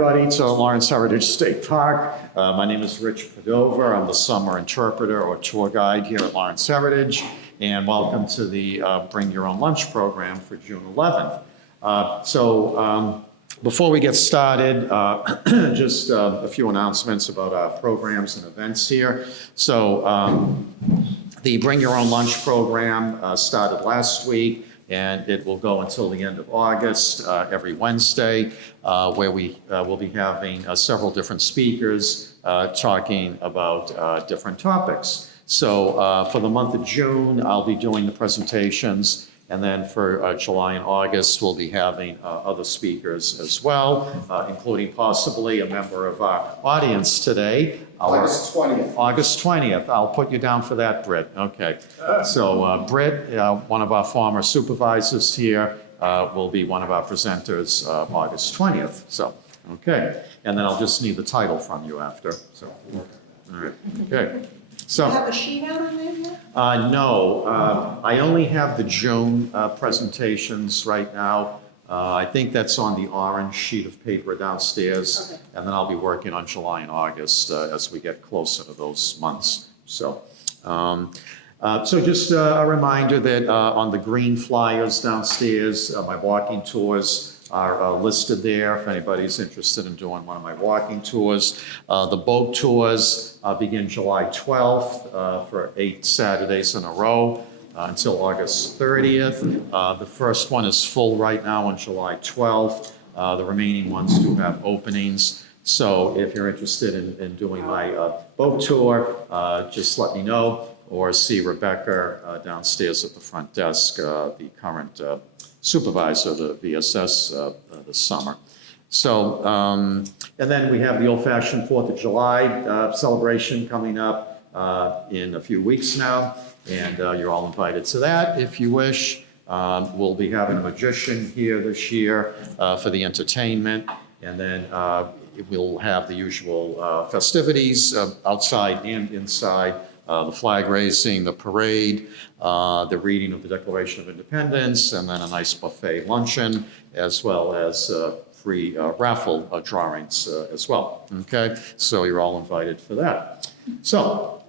everybody, to Lawrence Heritage State Park. My name is Rich Padova. I'm the summer interpreter or tour guide here at Lawrence Heritage. And welcome to the Bring Your Own Lunch program for June 11th. Before we get started, just a few announcements about our programs and events here. The Bring Your Own Lunch program started last week, and it will go until the end of August, every Wednesday, where we will be having several different speakers talking about different topics. So for the month of June, I'll be doing the presentations, and then for July and August, we'll be having other speakers as well, including possibly a member of our audience today. August 20th. August 20th. I'll put you down for that, Britt. Okay. So Britt, one of our former supervisors here, will be one of our presenters August 20th. So, okay. And then I'll just need the title from you after. So, all right. Okay. So, Do you have a sheet out on there yet? no, I only have the June presentations right now. I think that's on the orange sheet of paper downstairs. Okay. And then I'll be working on July and August as we get closer to those months. So just a reminder that on the green flyers downstairs, my walking tours are listed there if anybody's interested in doing one of my walking tours. The boat tours begin July 12th for 8 Saturdays in a row until August 30th. The first one is full right now on July 12th. The remaining ones do have openings. So if you're interested in doing my boat tour, just let me know, or see Rebecca downstairs at the front desk, the current supervisor of the VSS this summer. So, and then we have the old-fashioned 4th of July celebration coming up in a few weeks now, and you're all invited to that if you wish. We'll be having a magician here this year for the entertainment, and then we'll have the usual festivities outside and inside. The flag raising, the parade, the reading of the Declaration of Independence, and then a nice buffet luncheon, as well as free raffle drawings as well. Okay, so you're all invited for that. So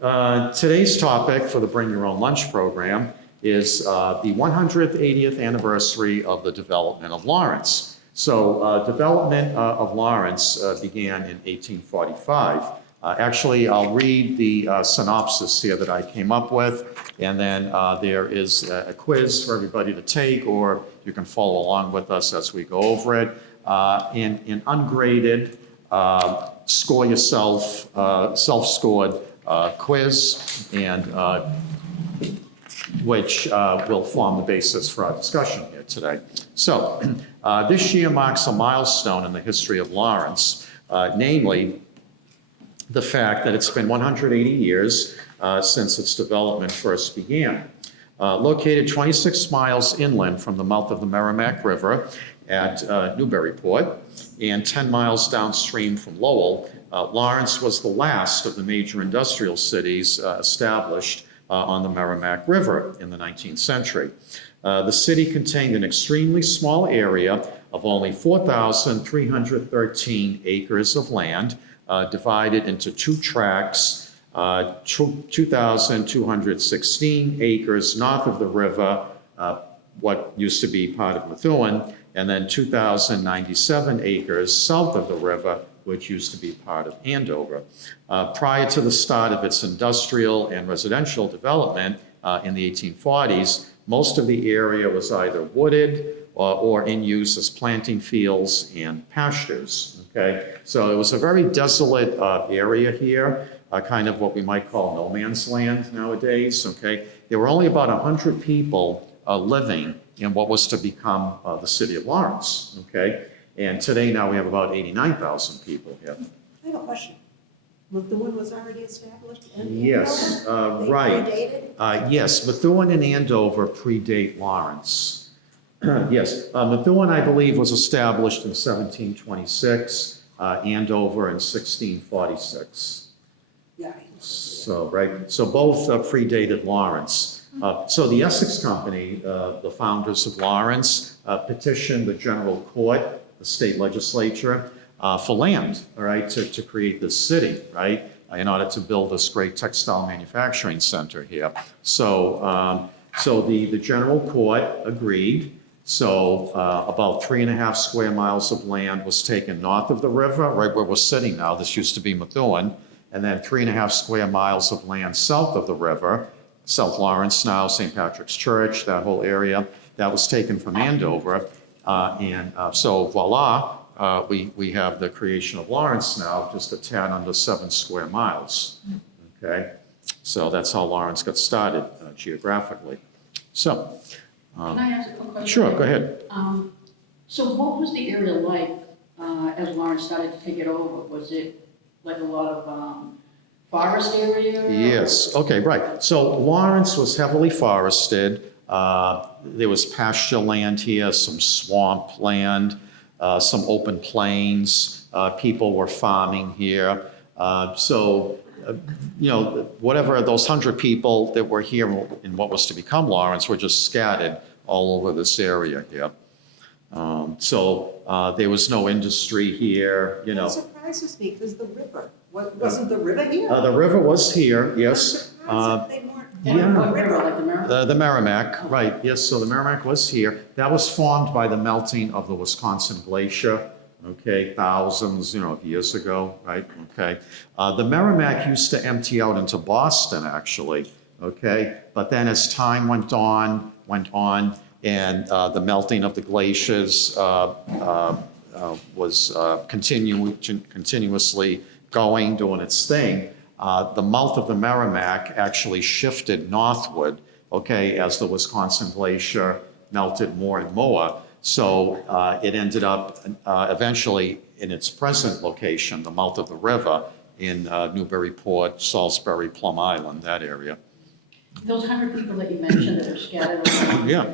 today's topic for the Bring Your Own Lunch program is the 180th anniversary of the development of Lawrence. So development of Lawrence began in 1845. Actually, I'll read the synopsis here that I came up with, and then there is a quiz for everybody to take, or you can follow along with us as we go over it. In ungraded, score yourself, self-scored quiz, and which will form the basis for our discussion here today. So, this year marks a milestone in the history of Lawrence, namely, the fact that it's been 180 years since its development first began. Located 26 miles inland from the mouth of the Merrimack River at Newburyport and 10 miles downstream from Lowell, Lawrence was the last of the major industrial cities established on the Merrimack River in the 19th century. The city contained an extremely small area of only 4,313 acres of land, divided into 2 tracts, 2,216 acres north of the river, what used to be part of Methuen, and then 2,097 acres south of the river, which used to be part of Andover. Prior to the start of its industrial and residential development in the 1840s, most of the area was either wooded or in use as planting fields and pastures. Okay, so it was a very desolate area here, kind of what we might call no man's land nowadays. Okay, there were only about 100 people living in what was to become the city of Lawrence. Okay, and today now we have about 89,000 people here. I have a question. Methuen was already established in Yes, Andover? They right. predated? Yes, Methuen and Andover predate Lawrence. Yes, Methuen, I believe, was established in 1726, Andover in 1646. Yeah. So, right, so both predated Lawrence. So the Essex Company, the founders of Lawrence, petitioned the General Court, the state legislature, for land, all right, to create this city, right, in order to build this great textile manufacturing center here. So the general court agreed. So about 3.5 square miles of land was taken north of the river, right where we're sitting now. This used to be Methuen. And then 3.5 square miles of land south of the river, South Lawrence now, St. Patrick's Church, that whole area, that was taken from Andover. So voila, we have the creation of Lawrence now, just a tad under 7 square miles. Okay, so that's how Lawrence got started geographically. So, Can I ask a quick question? sure, go ahead. So what was the area like as Lawrence started to take it over? Was it like a lot of forest area? Yes, okay, right. So Lawrence was heavily forested. There was pasture land here, some swamp land, some open plains. People were farming here. Whatever those 100 people that were here in what was to become Lawrence were just scattered all over this area here. There was no industry here, That surprises me, because the river, wasn't the river here? The river was here, yes. I'm surprised that they weren't. Yeah. What river, like the Merrimack? The Merrimack, right, yes, so the Merrimack was here. That was formed by the melting of the Wisconsin Glacier, okay, thousands, of years ago, right, okay. The Merrimack used to empty out into Boston, actually, okay, but then as time went on, and the melting of the glaciers was continuously doing its thing, the mouth of the Merrimack actually shifted northward, okay, as the Wisconsin Glacier melted more and more. So it ended up eventually in its present location, the mouth of the river in Newburyport, Salisbury, Plum Island, that area. Those 100 people that you mentioned that are scattered around. Yeah.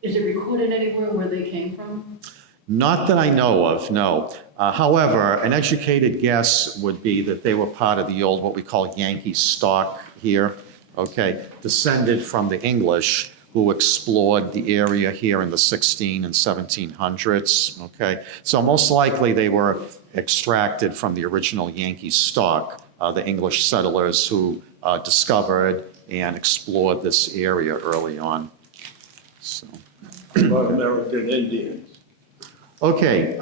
Is it recorded anywhere where they came from? Not that I know of, no. However, an educated guess would be that they were part of the old, what we call Yankee stock here, okay, descended from the English who explored the area here in the 16 and 1700s, okay? So most likely they were extracted from the original Yankee stock, the English settlers who discovered and explored this area early on. So. About American Indians. Okay,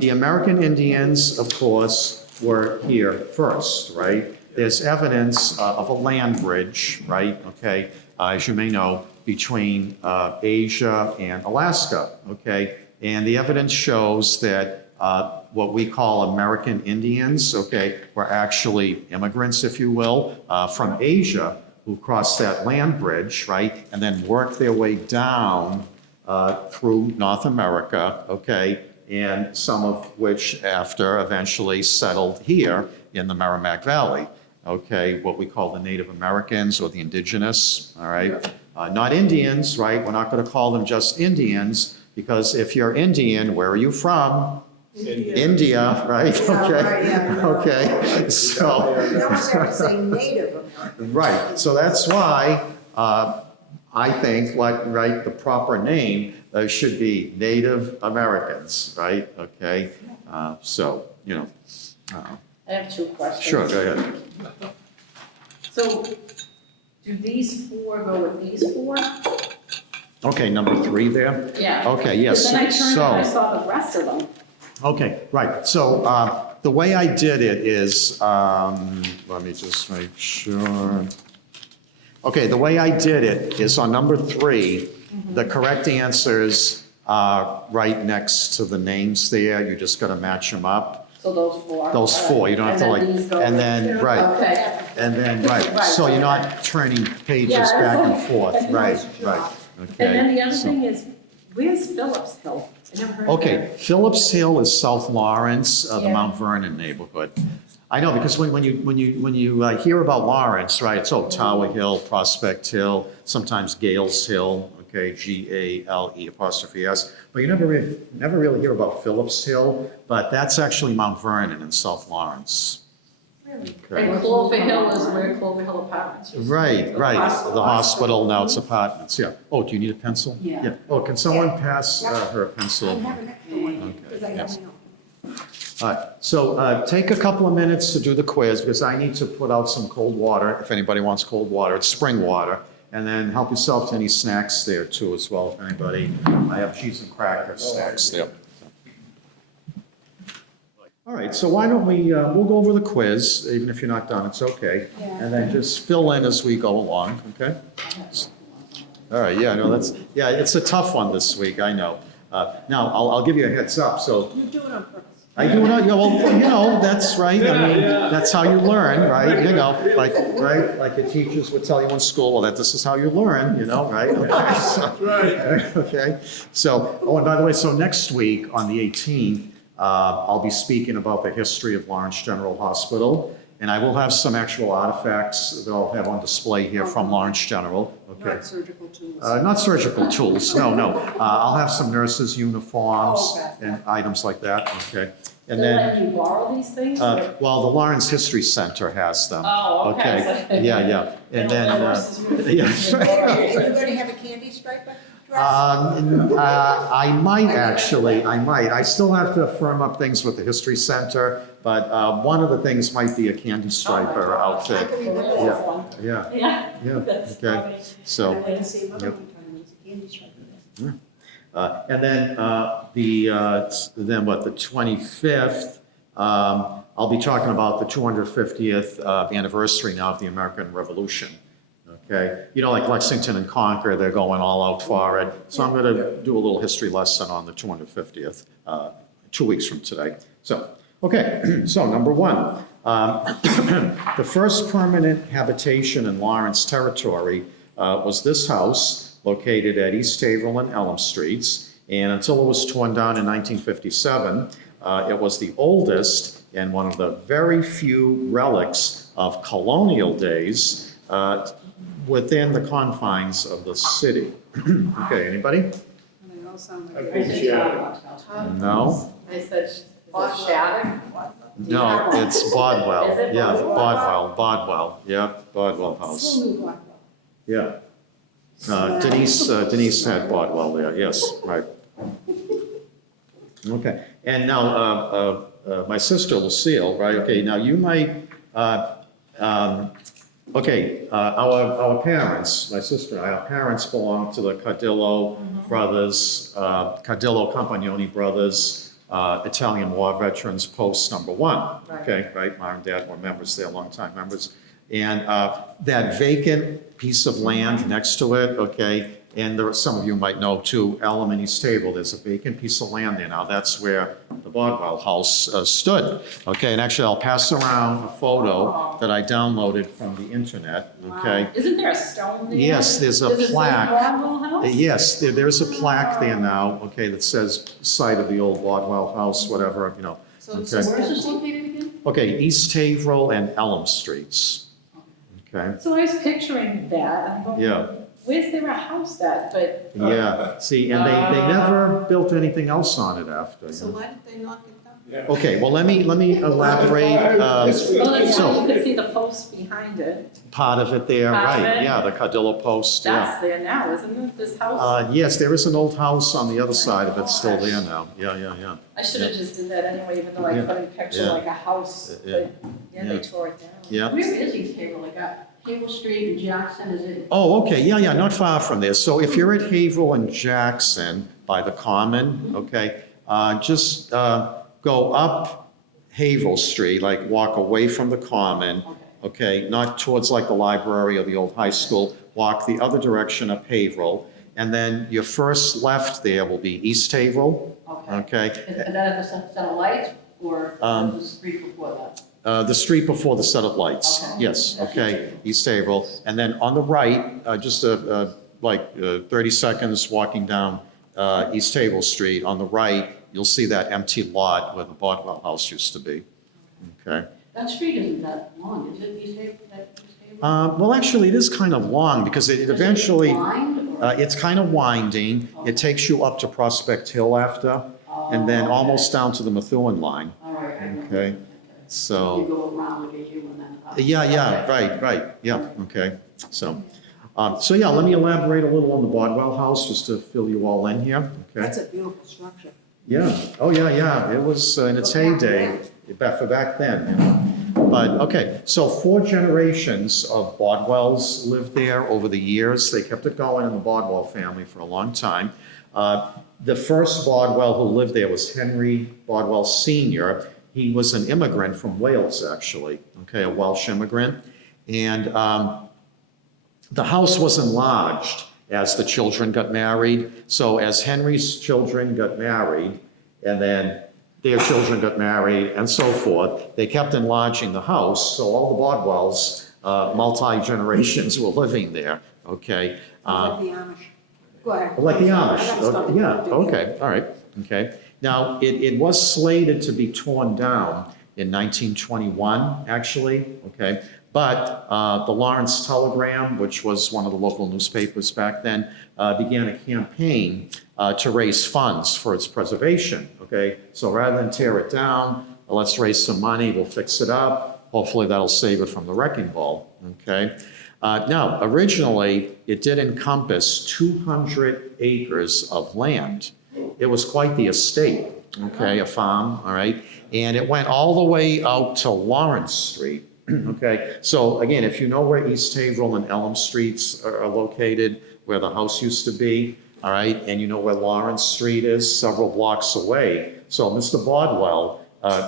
the American Indians, of course, were here first, right? There's evidence of a land bridge, right, okay, as you may know, between Asia and Alaska, okay? And the evidence shows that what we call American Indians, okay, were actually immigrants, if you will, from Asia who crossed that land bridge, right, and then worked their way down through North America, okay, and some of which after eventually settled here in the Merrimack Valley, okay, what we call the Native Americans or the indigenous, all right? Not Indians, right? We're not going to call them just Indians, because if you're Indian, where are you from? India, right? Yeah, Okay. right, yeah, Okay, so. No one's ever saying Native American. Right, so that's why I think, right, the proper name should be Native Americans, right? Okay, I have two questions. sure, go ahead. So do these four go with these four? Okay, number 3 there? Yeah. Okay, yes, But then I turned and I so, saw the rest of them. okay, right, so the way I did it is, let me just make sure. Okay, the way I did it is on number 3, the correct answers are right next to the names there. You just got to match them up. So those four? Those 4, you don't have to like, And then these go and with- then, right, Okay. and then, right. Right, So you're okay. not turning pages Yeah, back and that's forth, like- right, right. Okay. And then the other so- thing is, where's Phillips Hill? I never heard of Okay, that. Phillips Hill is South Lawrence, the Yeah. Mount Vernon neighborhood. I know, because when you hear about Lawrence, right, it's Tower Hill, Prospect Hill, sometimes Gales Hill, okay, Gale'', but you never really hear about Phillips Hill, but that's actually Mount Vernon in South Lawrence. Okay. And Clover Hill is where Clover Hill Apartments used to be. Right, right, the hospital, now it's Mhm. apartments, yeah. Oh, do you need a pencil? Yeah. Oh, can someone Yeah. pass her a I pencil? have an extra one, Okay, because I yes. have my own. All right, so take a couple of minutes to do the quiz, because I need to put out some cold water, if anybody wants cold water, it's spring water. And then help yourself to any snacks there too as well, if anybody, I have cheese and cracker snacks there. All right, so why don't we, we'll go over the quiz, even if you're not done, it's okay. And then just fill in as we go along, okay? All right, yeah, no, yeah, it's a tough one this week, I know. Now, I'll give you a heads up, so. You do it on purpose. I do not, well, that's right, I mean, that's how you learn, right? Right, like your teachers would tell you in school, well, this is how you learn, right? Okay, so- Right. Okay, so, oh, and by the way, so next week, on the 18th, I'll be speaking about the history of Lawrence General Hospital, and I will have some actual artifacts that I'll have on display here from Lawrence General, okay? Not surgical tools. Not surgical tools, no. I'll have some nurses' uniforms Oh, okay. and items like that, okay? And They'll then, let you borrow these things? well, the Lawrence History Center has them. Oh, okay. So- Yeah, and then, yeah. Are you going to have a candy striper dress? I might actually, I still have to firm up things with the History Center, but one of the things might be a candy striper I outfit. can remember Yeah. that one. Yeah, Yeah, that's okay. funny. I So, went to see mother Yep. one time, it was a candy striper there. and then the 25th, I'll be talking about the 250th anniversary now of the American Revolution. Okay, like Lexington and Concord, they're going all out for it. So I'm going to do a little history lesson on the 250th, 2 weeks from today. So, okay, so number one, the first permanent habitation in Lawrence territory was this house located at East Haverhill and Elm Streets. And until it was torn down in 1957, it was the oldest and one of the very few relics of colonial days within the confines of the city. Okay, anybody? And they all sound like. I said Starbucks house. No? I said, is it Shattuck? No, it's Bodwell. Is it Yeah, Bodwell? Bodwell, yeah, Bodwell House. Full new Blackwell. Yeah. Denise had Bodwell there, yes, right. Okay, and now, my sister Lucille, right, okay, now you might, our parents, my sister and I, our parents belong to the Cardillo brothers, Cardillo Compagnoni brothers, Italian War Veterans Post number 1, Right. okay, right, mom and dad were members there, longtime members. And that vacant piece of land next to it, okay, and there are, some of you might know too, Elm and East Table, there's a vacant piece of land there now. That's where the Bodwell House stood. Okay, and actually I'll pass around a photo that I downloaded from the internet, okay? Isn't there a stone there? Yes, there's a Does it say plaque. Barnwell House? Yes, there's a plaque there now, okay, that says site of the old Bodwell House, whatever, So Okay. it says Where is this located again? Okay, East Haverhill and Elm Streets, okay? So I was picturing that, I'm going, Yeah. where's there a house at, but. Yeah, see, and they never built anything else on it after. So why did they knock it down? Yeah. Okay, well, let me elaborate, Well, that's So- how you could see the post behind it. part of it there, Part of right, it? yeah, the Cardillo Post, yeah. That's there now, isn't it, this house? Yes, there is an old house on the other side of it still there now, yeah. I should have just did that anyway, even though I Yeah. couldn't picture Yeah. like a house, Yeah. but, yeah, they Yeah. tore it down. Yeah. Where is East Haverhill? Like, Haverhill Street and Jackson, is it? Oh, okay, yeah, not far from there. So if you're at Haverhill and Jackson by the Common, okay, just go up Haverhill Street, like walk away from the Common, okay, not towards like the library or the old high school, walk the other direction up Haverhill, and then your first left there will be East Haverhill, okay? Is that at the set of lights or the street before that? The street before the set of lights, Okay. yes, okay, East Haverhill. And then on the right, just like 30 seconds walking down East Haverhill Street, on the right, you'll see that empty lot where the Bodwell House used to be, okay? That street isn't that long, is it, East Haverhill? Well, actually, it is kind of long because it eventually, Blind or? it's kind of winding. It takes you up to Prospect Hill after, and then almost down to the Methuen line, All right. I remember. okay? You So, go around like a U and then up. yeah, right, yeah, okay. So yeah, let me elaborate a little on the Bodwell House, just to fill you all in here, okay? That's a beautiful structure. Yeah, oh, yeah, it was in its heyday, back then, you know. But, okay, so 4 generations of Bodwells lived there over the years. They kept it going in the Bodwell family for a long time. The first Bodwell who lived there was Henry Bodwell Sr. He was an immigrant from Wales, actually, okay, a Welsh immigrant. And the house was enlarged as the children got married. So as Henry's children got married, and then their children got married, and so forth, they kept enlarging the house, so all the Bodwells, multi-generations were living there, okay? Like the Amish. Go ahead. Like the I gotta Amish, stop you. yeah, okay, all right, okay. Now, it was slated to be torn down in 1921, actually, okay? But the Lawrence Telegram, which was one of the local newspapers back then, began a campaign to raise funds for its preservation, okay? So rather than tear it down, let's raise some money, we'll fix it up. Hopefully that'll save it from the wrecking ball, okay? Now, originally, it did encompass 200 acres of land. It was quite the estate, okay, a farm, all right? And it went all the way out to Lawrence Street, okay? So again, if you know where East Haverhill and Elm Streets are located, where the house used to be, all right, and you know where Lawrence Street is, several blocks away. So Mr. Bodwell,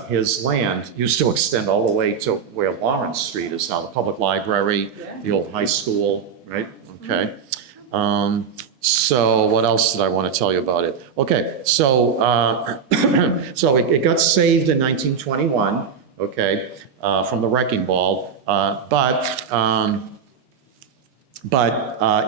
his land used to extend all the way to where Lawrence Street is now, the public library, the old high school, right? Okay. So what else did I want to tell you about it? Okay, so so it got saved in 1921, okay, from the wrecking ball, but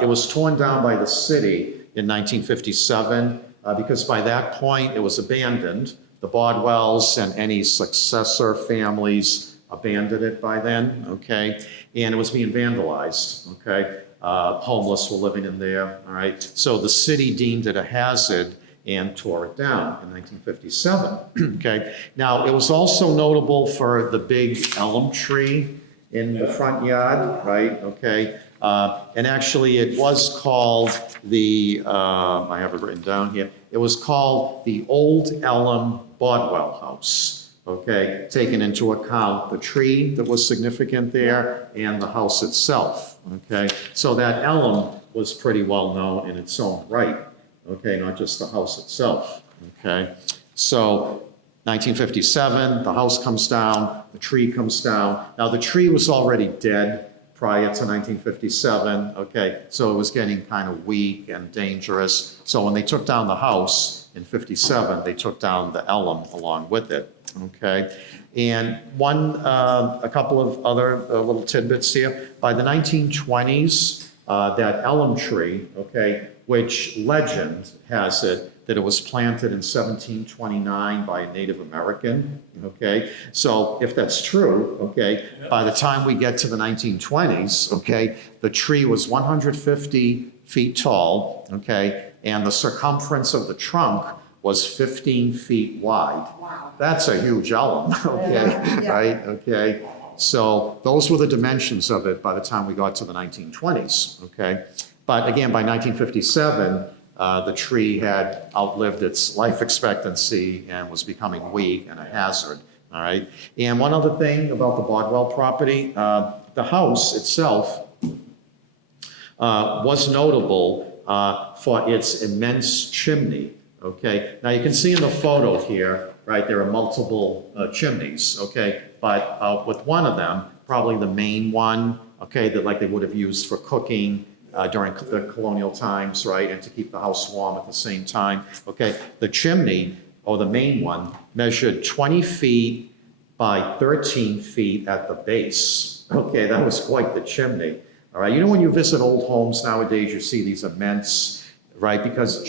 it was torn down by the city in 1957 because by that point it was abandoned. The Bodwells and any successor families abandoned it by then, okay? And it was being vandalized, okay? Homeless were living in there, all right? So the city deemed it a hazard and tore it down in 1957, okay? Now, it was also notable for the big elm tree in the front yard, right, okay? And actually, it was called the, I have it written down here, it was called the Old Elm Bodwell House, okay? Taking into account the tree that was significant there and the house itself, okay? So that elm was pretty well known in its own right, okay? Not just the house itself, okay? So 1957, the house comes down, the tree comes down. Now, the tree was already dead prior to 1957, okay? So it was getting kind of weak and dangerous. So when they took down the house in 57, they took down the elm along with it, okay? And a couple of other little tidbits here. By the 1920s, that elm tree, okay, which legend has it that it was planted in 1729 by a Native American, okay? So if that's true, okay, by the time we get to the 1920s, okay, the tree was 150 feet tall, okay, and the circumference of the trunk was 15 feet wide. Wow. That's a huge elm, okay, Yeah. right, okay? So those were the dimensions of it by the time we got to the 1920s, okay? But again, by 1957, the tree had outlived its life expectancy and was becoming weak and a hazard, all right? And one other thing about the Bodwell property, the house itself was notable for its immense chimney, okay? Now you can see in the photo here, right, there are multiple chimneys, okay? But with one of them, probably the main one, okay, that like they would have used for cooking, during the colonial times, right, and to keep the house warm at the same time. Okay, the chimney, or the main one, measured 20 feet by 13 feet at the base. Okay, that was quite the chimney. All right, you know when you visit old homes nowadays, you see these immense, right, because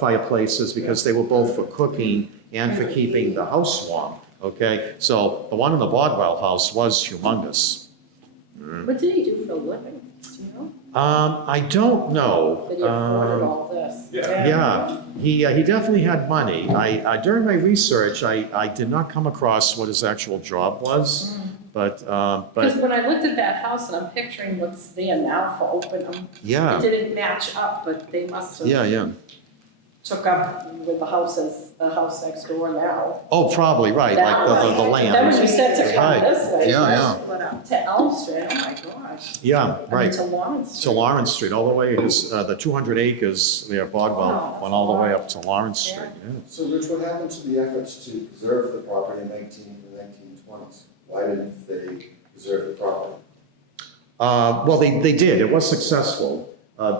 fireplaces, because they were both for cooking and for keeping the house warm. Okay, so the one in the Bodwell house was humongous. What did he do for a living? Do you know? I don't know. Did he afford all this? Yeah, he definitely had money. During my research, I did not come across what his actual job was, but Because when I looked at that house and I'm picturing what's there now for open, it yeah, didn't match up, but they must have. yeah. took up with the house next door now. Oh, probably, right, That like the way. land. Then when you said to come Right. this way. Yeah, right, yeah. Split up. To Elm Street, oh my gosh. Yeah, I mean, right. to Lawrence To Street. Lawrence Street, all the way, is the 200 acres there, Bodwell, Wow, went all the that's a way lot. up to Lawrence Yeah. Street, yeah. So Rich, what happened to the efforts to preserve the property in the 1920s? Why didn't they preserve the property? Well, they did, it was successful.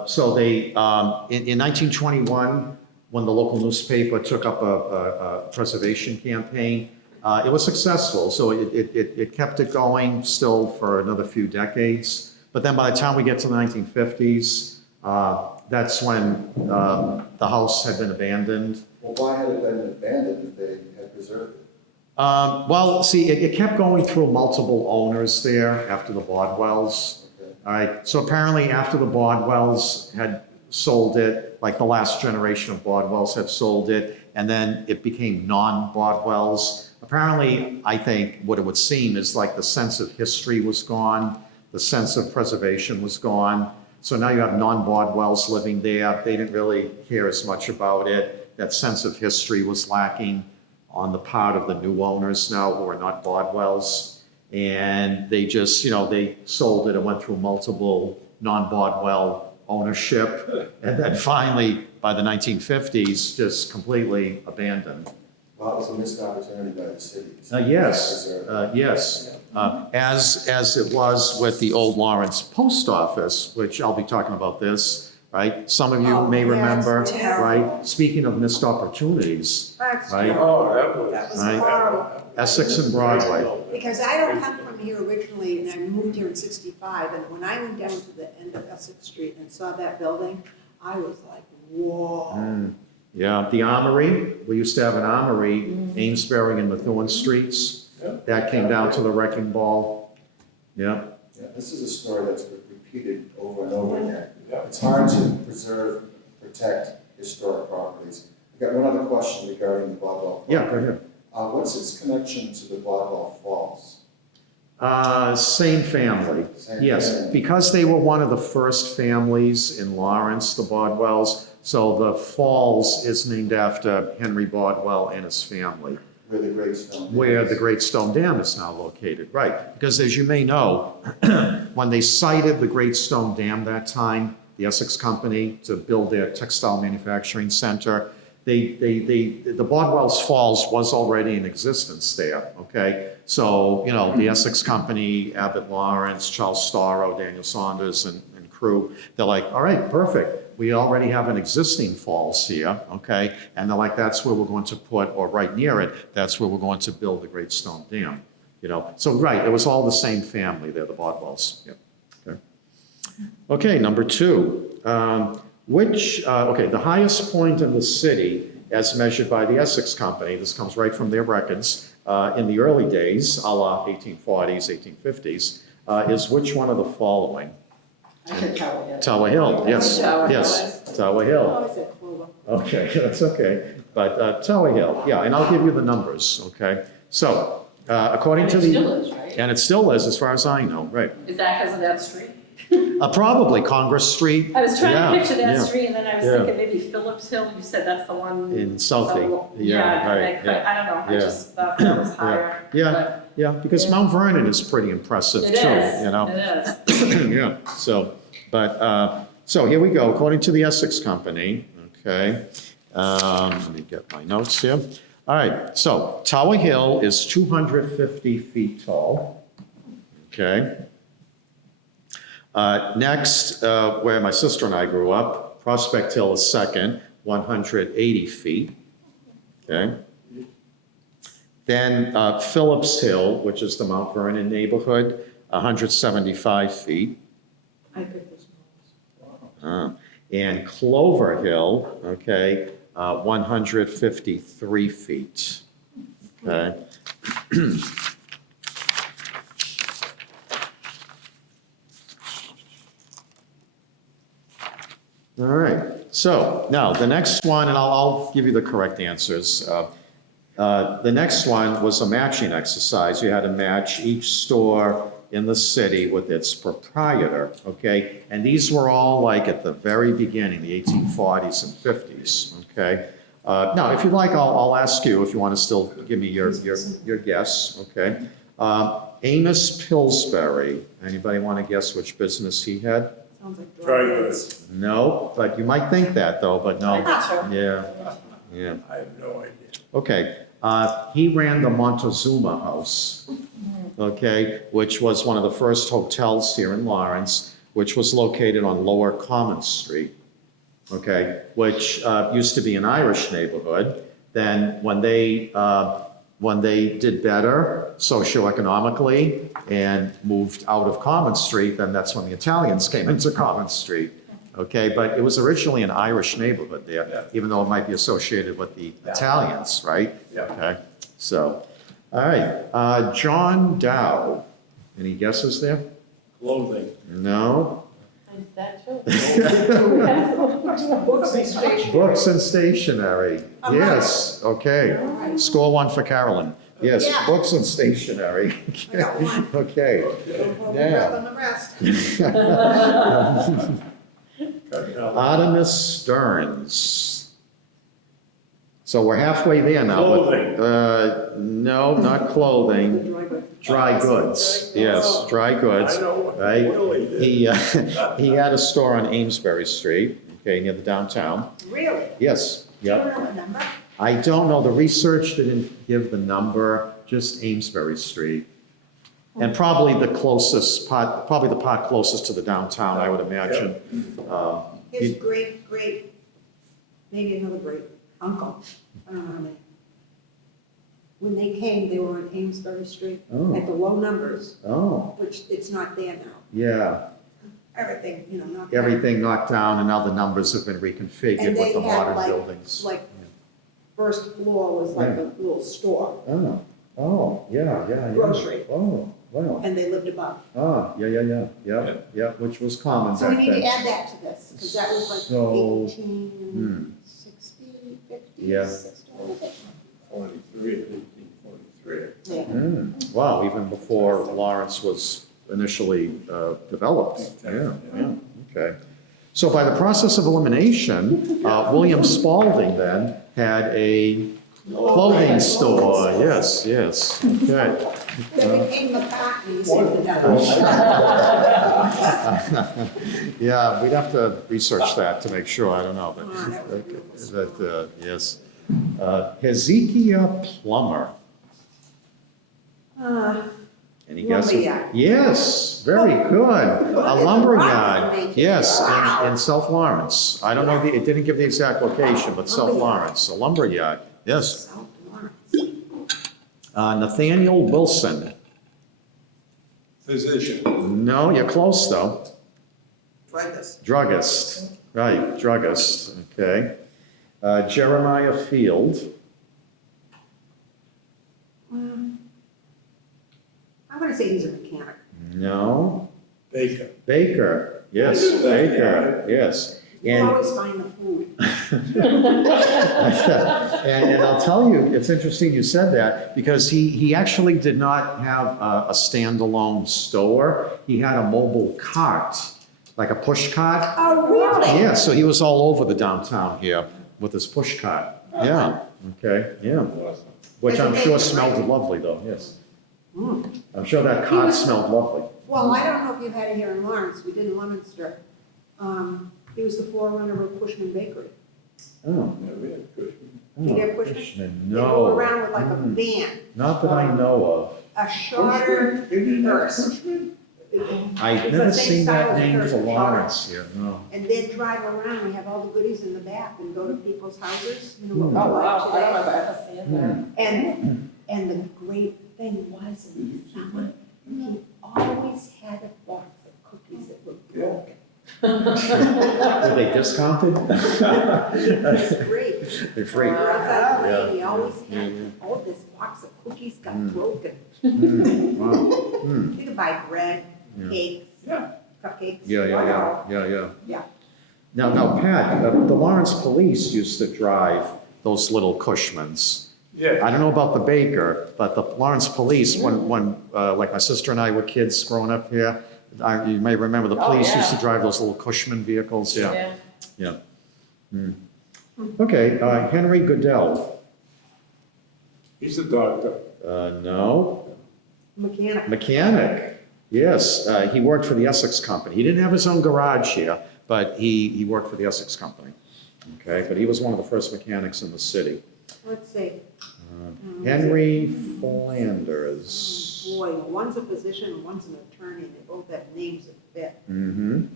So they, in 1921, when the local newspaper took up a preservation campaign, it was successful. So it kept it going still for another few decades. But then by the time we get to the 1950s, that's when the house had been abandoned. Well, why had it been abandoned if they had preserved it? Well, see, it kept going through multiple owners there after the Bodwells. Okay. All right, so apparently after the Bodwells had sold it, like the last generation of Bodwells had sold it, and then it became non-Bodwells. Apparently, I think what it would seem is like the sense of history was gone, the sense of preservation was gone. So now you have non-Bodwells living there. They didn't really care as much about it. That sense of history was lacking on the part of the new owners now who are not Bodwells. And they just, they sold it and went through multiple non-Bodwell ownership. And then finally, by the 1950s, just completely abandoned. Well, it was a missed opportunity by the city. Yes, Preserve it. yes. As it was with the old Lawrence Post Office, which I'll be talking about this, right? Some of you Oh, may yeah, remember, it's terrible. right? Speaking of missed opportunities, That's Right. terrible. Oh, that was. That was Right. horrible. Essex and Broadway. Because I don't come from here originally, and I moved here in '65, and when I went down to the end of Essex Street and saw that building, I was like, whoa. Mm, yeah, the Armory, we used to have an Armory, Amesbury and Methuen Streets. Yeah. That came down to the wrecking ball. Yeah, Yeah, this is a story that's been repeated over and over again. Yeah. It's hard to preserve, protect historic properties. I've got one other question regarding the Bodwell. yeah, go ahead. What's its connection to the Bodwell Falls? Same family, Same yes, family. because they were one of the first families in Lawrence, the Bodwells, so the falls is named after Henry Bodwell and his family, Where the Great Stone Dam where is. the Great Stone Dam is now located, right? Because as you may know, when they sited the Great Stone Dam that time, the Essex Company, to build their textile manufacturing center, the Bodwell's Falls was already in existence there, okay? So, the Essex Company, Abbott Lawrence, Charles Storrow, Daniel Saunders, and crew, they're like, all right, perfect. We already have an existing falls here, okay? And they're like, that's where we're going to put, or right near it, that's where we're going to build the Great Stone Dam, So, right, it was all the same family there, the Bodwells, yeah. Okay, number two. The highest point in the city, as measured by the Essex Company, this comes right from their records, in the early days, a la 1840s, 1850s, is which one of the following? I said Tower Hill. Tower Hill, yes, Tower Hill. yes, Tower Hill. Oh, I said Clover. Okay, that's okay. But Tower Hill, yeah, and I'll give you the numbers, okay? So, according And to it the... still is, right? And it still is, as far as I know, right. Is that because of that street? Probably Congress Street. I was trying Yeah, to picture that yeah. street, and then I was Yeah. thinking maybe Phillips Hill, you said that's the one. In Southie, yeah, right, I don't know, I yeah. just thought that was higher. Yeah, yeah, because Yeah. Mount Vernon is pretty impressive too, It is, you know? it is. Yeah, so here we go, according to the Essex Company, okay? Let me get my notes here. All right, so Tower Hill is 250 feet tall, okay? Next, where my sister and I grew up, Prospect Hill is second, 180 feet, okay? Then Phillips Hill, which is the Mount Vernon neighborhood, 175 feet. I picked this one. And Clover Hill, okay, 153 feet, okay? All right, so now the next one, and I'll give you the correct answers. The next one was a matching exercise. You had to match each store in the city with its proprietor, okay? And these were all like at the very beginning, the 1840s and 50s, okay? Now, if you'd like, I'll ask you if you want to still give me your guess, okay? Amos Pillsbury, anybody want to guess which business he had? Sounds like Dry dry goods. No, but you might think that though, but no. I'm not sure. Yeah. I have no idea. Okay, he ran the Montezuma House, okay, which was one of the first hotels here in Lawrence, which was located on Lower Common Street, okay, which used to be an Irish neighborhood. Then when they did better socioeconomically and moved out of Common Street, then that's when the Italians came into Common Street. Okay, but it was originally an Irish neighborhood there, even though it might be associated with the Italians, right? Yeah. Okay, so, all right, John Dow, any guesses there? Clothing. No? Is that true? Books and stationery. Books and stationery, yes, okay. Score one for Carolyn. Yes, Yeah. books and stationery. I got one. Okay. Well, Yeah. better than the rest. Cut down. Artemis Stearns. So we're halfway there now. but, Clothing. No, not clothing, The dry goods. dry goods, yes, dry goods, I know. right? Really did. He had a store on Amesbury Street, okay, near the downtown. Really? Yes, Do you yep. know the number? I don't know, the research didn't give the number, just Amesbury Street. And probably the closest part, probably the part closest to the downtown, I would imagine. His great, maybe another great uncle, I don't know how many. When they came, they were on Amesbury Street Oh. at the low numbers, Oh, which it's not there now. yeah, Everything, not. there. everything knocked down and now the numbers have been reconfigured And with they the had modern like, buildings. like, first floor was like a little store, Oh, yeah. Grocery. Oh, wow. and they lived above. Yeah, which was common So we back need to then. add that to this, because that was like So, 1860, 50, Yeah. 60, what was it? 1843. Yeah. Wow, even before Lawrence was initially developed. Yeah, okay. So by the process of elimination, William Spalding then had a clothing store. Yes, okay. They became McCartney, saved the devil. Yeah, we'd have to research that to make sure, I don't know, but. Oh, that was a beautiful But, yes. Hezekiah Plummer, any guesses? Lumberyard. Yes, very good. Look A at the lumberyard, rock making. yes, Wow. in South Lawrence. I don't know, it didn't give the exact location, but South Lawrence, a lumberyard, yes. South Lawrence. Nathaniel Wilson, Physician. no, you're close though. Druggist. Druggist, right, druggist, okay. Jeremiah Field, I'm gonna say he's a mechanic. no. Baker. Baker, yes, I knew that Baker, yes. You And, always find the food. and I'll tell you, it's interesting you said that, because he actually did not have a standalone store. He had a mobile cart, like a push cart. Oh, really? Yeah, so he was all over the downtown here with his push cart. Yeah, okay, yeah. Which I'm sure smelled lovely though, yes. Mm. I'm sure that He cart was- smelled lovely. Well, I don't know if you had it here in Lawrence, we did in Leominster. He was the forerunner of Cushman Bakery. Oh. Yeah, we had Cushman. You get oh, Cushman? Cushman, They go no. around with like a van, Not that I know a shorter Cushman? You didn't have hearse. Cushman? of. I've It's never the same seen style that as name Hearst for and Lawrence here, no. And they'd drive around, we have all the goodies in the back and go to people's houses, you know, Oh, what we wow, like I don't today. remember ever seeing that. And the great thing was in the summer, he always had a box of cookies that were broken. Were they discounted? It's free. They're free. We're outside the Yeah, lane, he always yeah, had, yeah. oh, this box of cookies got Mm. broken. Wow. Hmm. You could buy bread, Yeah. cakes, Yeah. cupcakes. Yeah. Yeah. Now, Pat, the Lawrence police used to drive those little Cushmans, Yeah. I don't know about the baker, but the Lawrence Police, when like my sister and I were kids growing up here, you may remember the Oh, police used to yeah. drive those little Cushman vehicles, yeah, Yeah. yeah. Hmm. Okay, Henry Goodell, He's a doctor. no, Mechanic. mechanic, yes, he worked for the Essex Company. He didn't have his own garage here, but he worked for the Essex Company, okay? But he was one of the first mechanics in the city. Let's see. Henry Flanders. Boy, one's a physician and one's an attorney. They both have names that fit. Mm-hmm.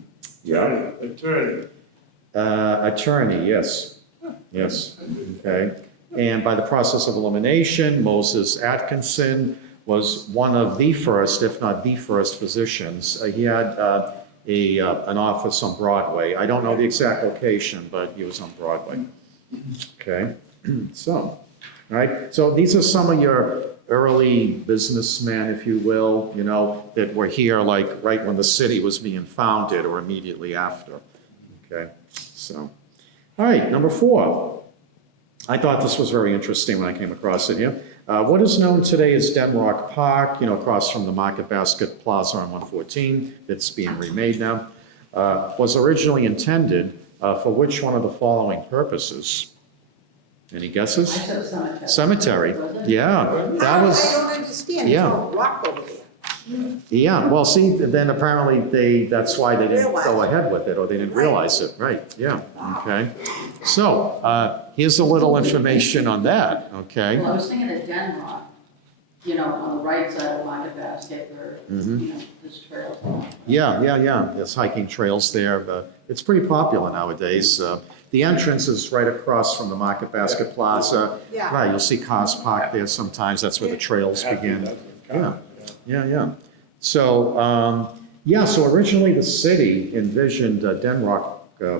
Yeah. Attorney. Attorney, yes, yes, okay. And by the process of elimination, Moses Atkinson was one of the first, if not the first physicians. He had an office on Broadway. I don't know the exact location, but he was on Broadway. Okay, so, all right, so these are some of your early businessmen, if you will, you know, that were here like right when the city was being founded or immediately after. Okay, so, all right, number 4. I thought this was very interesting when I came across it here. What is known today as Denrock Park, you know, across from the Market Basket Plaza on 114, that's being remade now, was originally intended for which one of the following purposes? Any I guesses? said cemetery. Cemetery, Was it? yeah, that I was, don't understand. yeah. There's no rock over there. yeah, well, see, then apparently that's why they didn't Realize go it. ahead with it, or they didn't Right. realize it, right, yeah, Wow. okay. So, here's a little information on that, okay? Well, I was thinking of Denrock, you know, on the right side of Market Basket where, Mhm. you know, there's trails. Yeah, there's hiking trails there, but it's pretty popular nowadays. The entrance is right across from the Market Basket Plaza. Yeah. Right, you'll see cars parked there sometimes, that's where the trails begin. Yeah. So, so originally the city envisioned Denrock,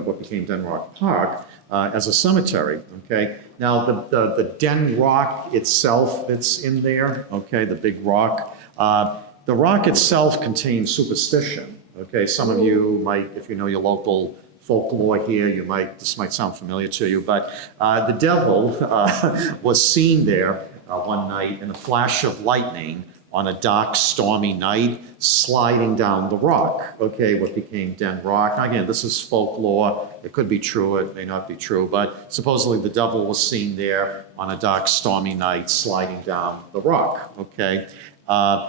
what became Denrock Park, as a cemetery, okay? Now, the Den Rock itself that's in there, okay, the big rock, the rock itself contains superstition, okay? Some of you might, if you know your local folklore here, this might sound familiar to you, but the devil was seen there one night in a flash of lightning on a dark, stormy night, sliding down the rock, okay, what became Den Rock. Again, this is folklore. It could be true, it may not be true, but supposedly the devil was seen there on a dark, stormy night, sliding down the rock, okay?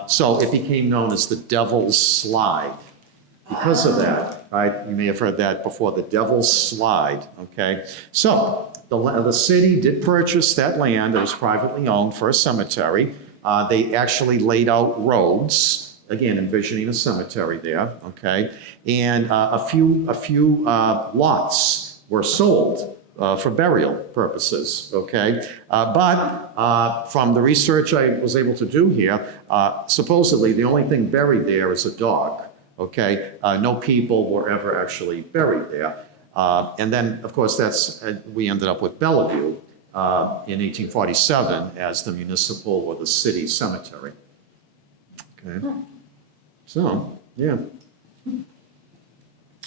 So it became known as the Devil's Slide. Because of that, right? You may have heard that before, the Devil's Slide, okay? So the city did purchase that land that was privately owned for a cemetery. They actually laid out roads, again, envisioning a cemetery there, okay? And a few lots were sold for burial purposes, okay? But from the research I was able to do here, supposedly the only thing buried there is a dog, okay? No people were ever actually buried there. And then, of course, we ended up with Bellevue in 1847 as the municipal or the city cemetery. Okay, so, yeah.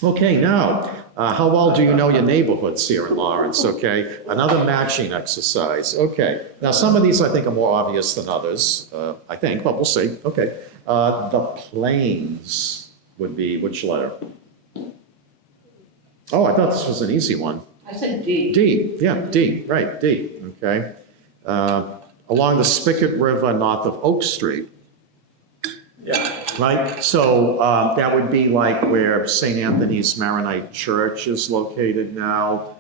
Okay, now, how well do you know your neighborhoods here in Lawrence, okay? Another matching exercise, okay. Now, some of these I think are more obvious than others, I think, but we'll see, okay. The Plains would be which letter? Oh, I thought this was an easy one. I said D. D, yeah, D, right, D, okay. Along the Spigot River north of Oak Street, Yeah. right? So that would be like where St. Anthony's Maronite Church is located now,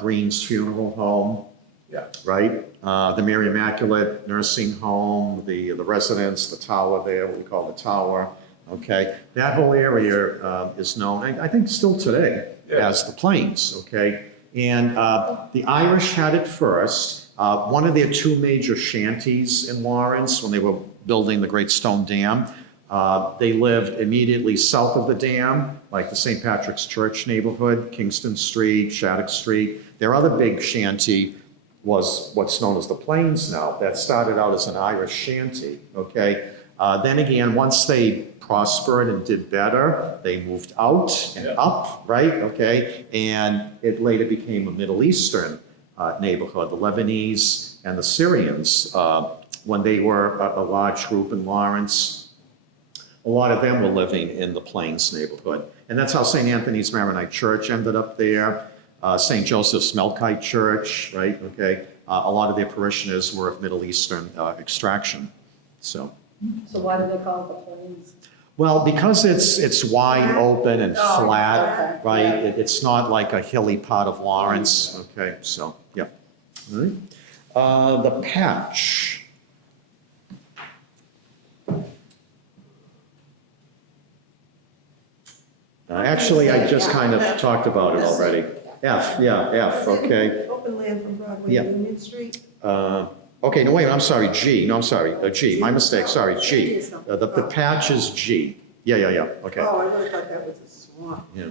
Breen's Funeral Home, Yeah. right? The Mary Immaculate Nursing Home, the residence, the tower there, what we call the tower, okay? That whole area is known, I think still today, Yeah. as the Plains, okay? And the Irish had it first. One of their 2 major shanties in Lawrence, when they were building the Great Stone Dam, they lived immediately south of the dam, like the St. Patrick's Church neighborhood, Kingston Street, Shattuck Street. Their other big shanty was what's known as the Plains now. That started out as an Irish shanty, okay? Then again, once they prospered and did better, they moved out and Yeah. up, right? Okay, and it later became a Middle Eastern neighborhood. The Lebanese and the Syrians, when they were a large group in Lawrence, a lot of them were living in the Plains neighborhood. And that's how St. Anthony's Maronite Church ended up there, St. Joseph's Melkite Church, right, okay? A lot of their parishioners were of Middle Eastern extraction, so. So why do they call it the Plains? Well, because it's wide open and Oh, flat, okay. right? Yeah. It's not like a hilly part of Lawrence, okay, so, yeah. All right. The patch. Actually, I just kind of talked about it already. F, yeah, F, okay. Open land from Broadway Yeah. to Union Street. Okay, no, wait, I'm sorry, G, no, I'm sorry, G, my mistake, sorry, G. The patch is G. Yeah, okay, Oh, I really thought that was a swamp. yeah.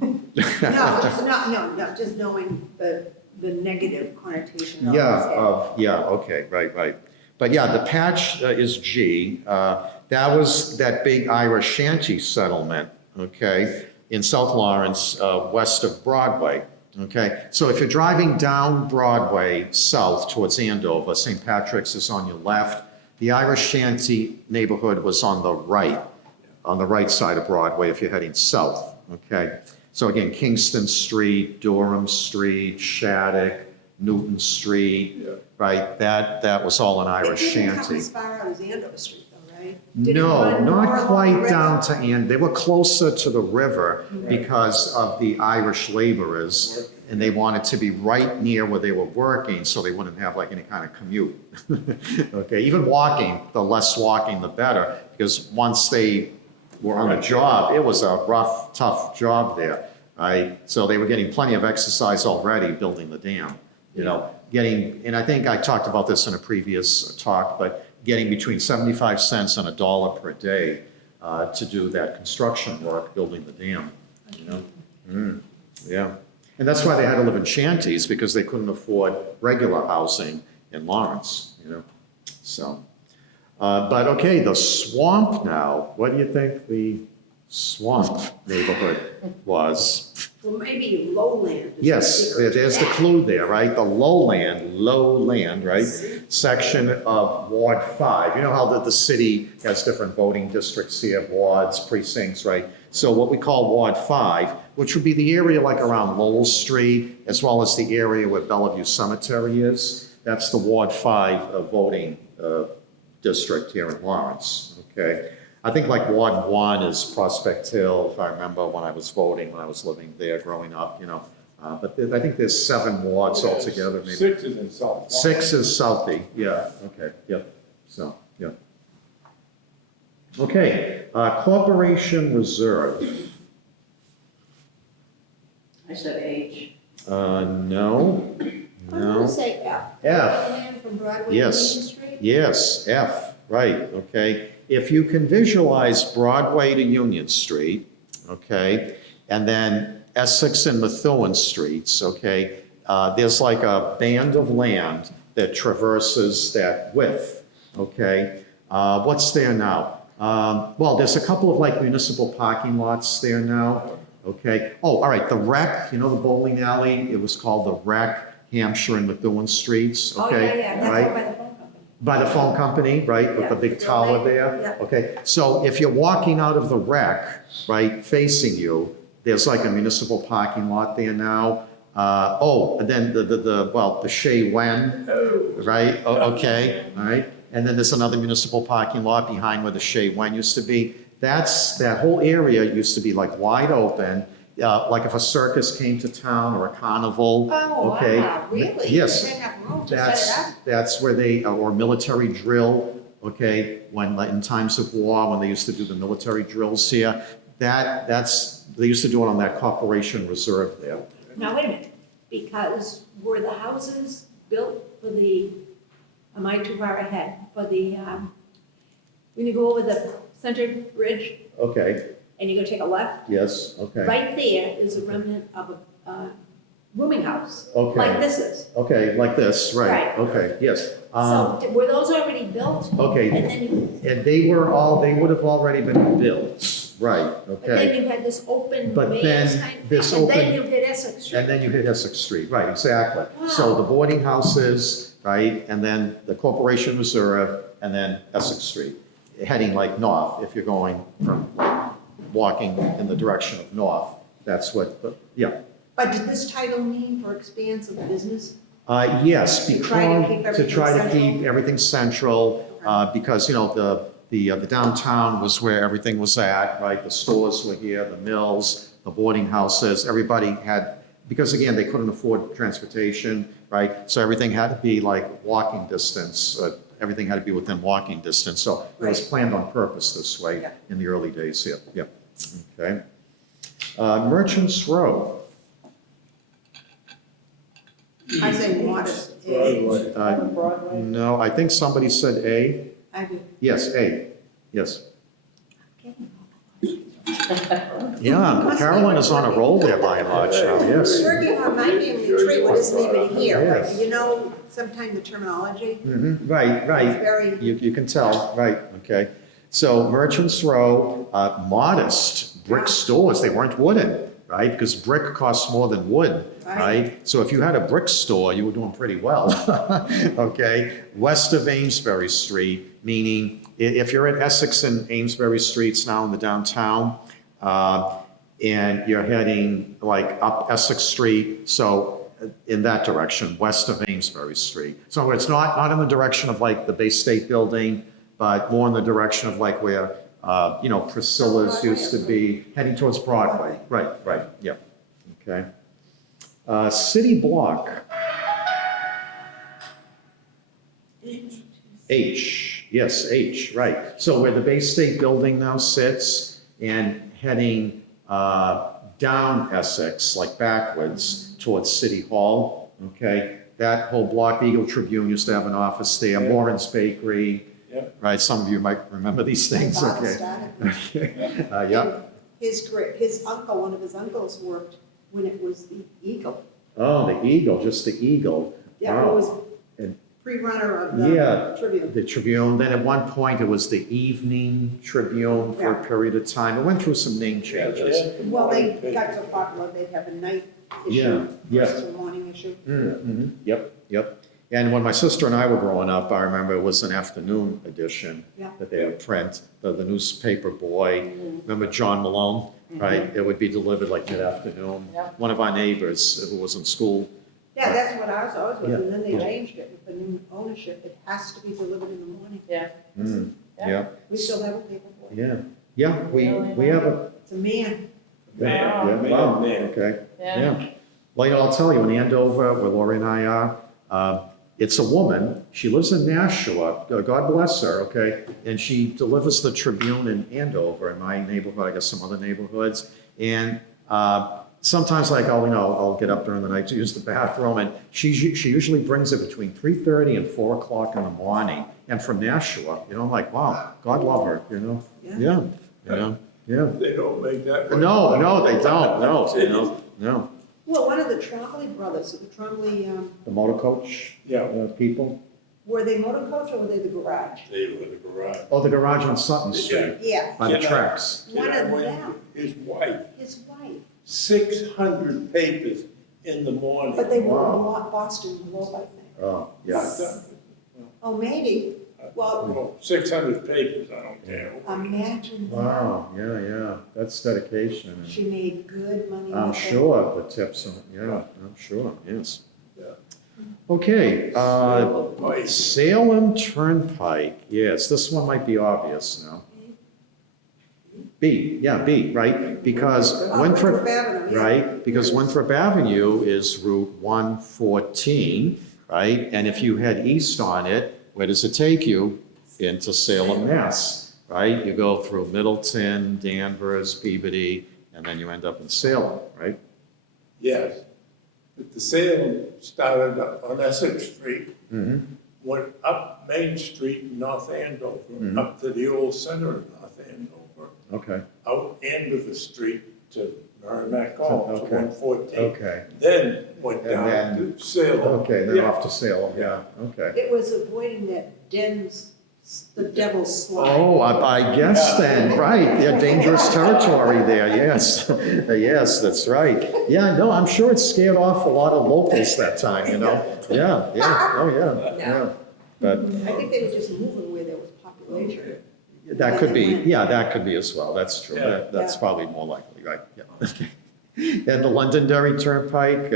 No, just knowing the negative connotation of it. Yeah, okay, right. But yeah, the patch is G. That was that big Irish shanty settlement, okay, in South Lawrence, west of Broadway, okay? So if you're driving down Broadway south towards Andover, St. Patrick's is on your left. The Irish shanty neighborhood was on the right side of Broadway if you're heading south, okay? So again, Kingston Street, Durham Street, Shattuck, Newton Street, right? That was all an Irish It didn't come shanty. as far out as Andover Street though, right? Did it No, run more not along quite the river? down to they were closer to the river because of the Irish laborers, and they wanted to be right near where they were working, so they wouldn't have like any kind of commute. Okay, even walking, the less walking, the better, because once they were on the job, it was a rough, tough job there, right? So they were getting plenty of exercise already building the dam, you know, and I think I talked about this in a previous talk, but getting between 75 cents and $1 per day to do that construction work, building the dam, you know? Yeah. And that's why they had to live in shanties, because they couldn't afford regular housing in Lawrence, you know? So, but okay, the swamp now, what do you think the swamp neighborhood was? Well, maybe lowland. is Yes, bigger. there's the clue there, right? The lowland, right? Section of Ward 5. You know how the city has different voting districts here, wards, precincts, right? So what we call Ward 5, which would be the area like around Lowell Street, as well as the area where Bellevue Cemetery is, that's the Ward 5 voting district here in Lawrence, okay? I think like Ward 1 is Prospect Hill, if I remember when I was voting, when I was living there growing up, you know. But I think there's 7 wards altogether, maybe. 6 is in South. 6 is Southie, yeah, okay, yep, so, yeah. Okay, Corporation Reserve, I said H. no, I'm gonna no. say F. F. Land from Broadway to Yes. Union Street. Yes, F, right, okay. If you can visualize Broadway to Union Street, okay, and then Essex and Methuen Streets, okay, there's like a band of land that traverses that width, okay? What's there now? Well, there's a couple of like municipal parking lots there now, okay? Oh, all right, the Rec, you know the bowling alley? It was called the Rec, Hampshire and Methuen Streets, Oh, okay? yeah, that's right? over by the phone company. By the phone company, right, with the big tower there? Yeah. Okay, so if you're walking out of the Rec, right, facing you, there's like a municipal parking lot there now. And then the Shea Wen, right, okay, all right? And then there's another municipal parking lot behind where the Shea Wen used to be. That whole area used to be like wide open, like if a circus came to town or a carnival, Oh, okay? wow, really? Yes. They didn't have room to set it up? That's where they, or military drill, okay, when, in times of war, when they used to do the military drills here, they used to do it on that Corporation Reserve there. Now, wait a minute, because were the houses built for am I too far ahead? For when you go over the Center Bridge Okay, and you go take a left, yes, okay, right there is a remnant of a rooming house, Okay. like this is. okay, like this, right, Right. okay, yes. So were those already built? Okay, And then and they would have already been built, right, but then okay? you had this open But maze then kind of this thing, and then open- you hit Essex Street. And then you hit Essex Street, right, exactly. So Wow. the boarding houses, right? And then the Corporation Reserve, and then Essex Street, heading like north, if you're going from, like, walking in the direction of north. That's what, yeah. But did this title mean for expanse of business? Yes, To try to keep because, to try to everything keep everything central, because, you know, the downtown was where everything was at, right? The stores were here, the mills, the boarding houses, everybody had, because again, they couldn't afford transportation, right? So everything had to be like walking distance, everything had to be within walking distance. So it was Right. planned on purpose this way Yeah. in the early days, yeah, okay. Merchants Row. I say modest. Broadway. On Broadway. No, I think somebody said A. I do. Yes, A, yes. Okay. Yeah, Carolyn is on a roll there by and large now, yes. Working on my family tree, what isn't even here, Yes. but you know, sometimes the terminology Right, is right. very, You can tell, right, okay. So Merchants Row, modest brick stores, they weren't wooden, right? Because brick costs more than wood, Right. right? So if you had a brick store, you were doing pretty well, okay? West of Amesbury Street, meaning if you're at Essex and Amesbury Streets now in the downtown, and you're heading like up Essex Street, so in that direction, west of Amesbury Street. So it's not in the direction of like the Bay State Building, but more in the direction of like where, you know, Priscilla's used to be, heading towards Broadway. Right, yeah, okay. City Block. H, yes, H, right. So where the Bay State Building now sits and heading down Essex, like backwards towards City Hall, okay? That whole block, the Eagle Tribune used to have an office there, Yeah. Lawrence Bakery, Yeah. right? Some of you might remember these my things, father okay? started. Yeah. His uncle, one of his uncles worked when it was the Eagle. Oh, the Eagle, just the Eagle. Yeah, it Wow. was And- pre-runner of Yeah. the Tribune. The Tribune, then at one point it was the Evening Tribune for a Yeah. period of time. It went through some name changes. Well, they got so popular, they'd have a night issue Yeah, versus a morning issue. Yep. And when my sister and I were growing up, I remember it was an afternoon edition Yeah. that they would print, the newspaper boy. Remember John Malone, right? It would be delivered like mid-afternoon. Yeah. One of our neighbors who was in school. Yeah, that's what ours always was, Yeah, and then they yeah. changed it with the new ownership, it has to be delivered in the morning. Yeah. Yeah, We still have a paper boy. yeah, we have a, It's a man. yeah, Man, wow, man. okay. Yeah. Yeah. Well, you know, I'll tell you, in Andover, where Lori and I are, it's a woman. She lives in Nashua. God bless her, okay? And she delivers the Tribune in Andover, in my neighborhood, I guess some other neighborhoods. And sometimes, like, I'll get up during the night to use the bathroom, and she usually brings it between 3:30 and 4 o'clock in the morning. And from Nashua, you know, I'm like, wow, God love her, you know? Yeah. Yeah. They don't make that. much No, money. they don't, no. Well, one of the Trombley brothers, the Trombley, The motor coach Yeah, people? were they motor coach or were they the garage? they were in the garage. Oh, the garage on Sutton Street, Yeah, by the Yeah. tracks. one Yeah, of when them, His wife, his wife, 600 papers in the morning. but they were Wow. in Boston Globe, I think. Oh, yeah. Oh, maybe, well, Well, 600 papers, I don't care. imagine that. Wow, yeah, that's dedication. She made good money. I'm with it. sure the tips, I'm sure, yes. Yeah. Okay, Pipe. Salem Turnpike, yes, this one might be obvious now. B, right? Because Oh, Winthrop, Avenue, yeah. right? Because Winthrop Avenue is Route 114, right? And if you head east on it, where does it take you? Into Salem, Mass, right? You go through Middleton, Danvers, Peabody, and then you end up in Salem, right? Yes. But the Salem started on Essex Street, went up Main Street in North Andover, Mhm. up to the old center of North Andover, Okay, out end of the street to Merrimack Hall, to Okay. 114. okay, Then went And down then- to Salem. okay, then Yeah. off to Salem, yeah, okay. It was avoiding that dense the Devil's Slide. Oh, I guess then, right, yeah, dangerous territory there, yes. Yes, that's right. Yeah, no, I'm sure it scared off a lot of locals that time, you know? Yeah, oh, yeah. But I think they were just moving where there was population. that could be, yeah, that could be as well, that's true. Yeah. That's Yeah. probably more likely, right, yeah. Okay. And the Londonderry Turnpike,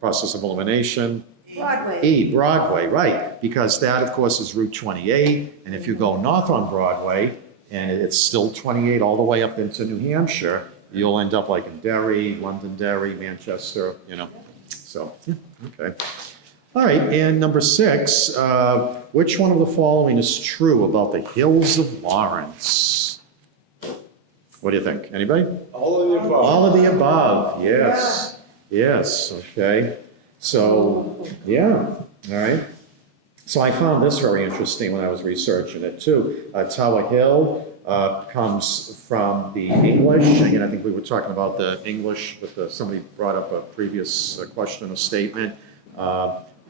process of elimination, Broadway. Broadway, right, because that, of course, is Route 28, and if you go north on Broadway, and it's still 28 all the way up into New Hampshire, you'll end up like in Derry, Londonderry, Manchester, you know, so, yeah, okay. All right, and number 6, which one of the following is true about the Hills of Lawrence? What do you think, anybody? All of the above. All of the above, yes, yes, okay. So, yeah, all right. So I found this very interesting when I was researching it too. Tower Hill comes from the English. Again, I think we were talking about the English, but somebody brought up a previous question or statement.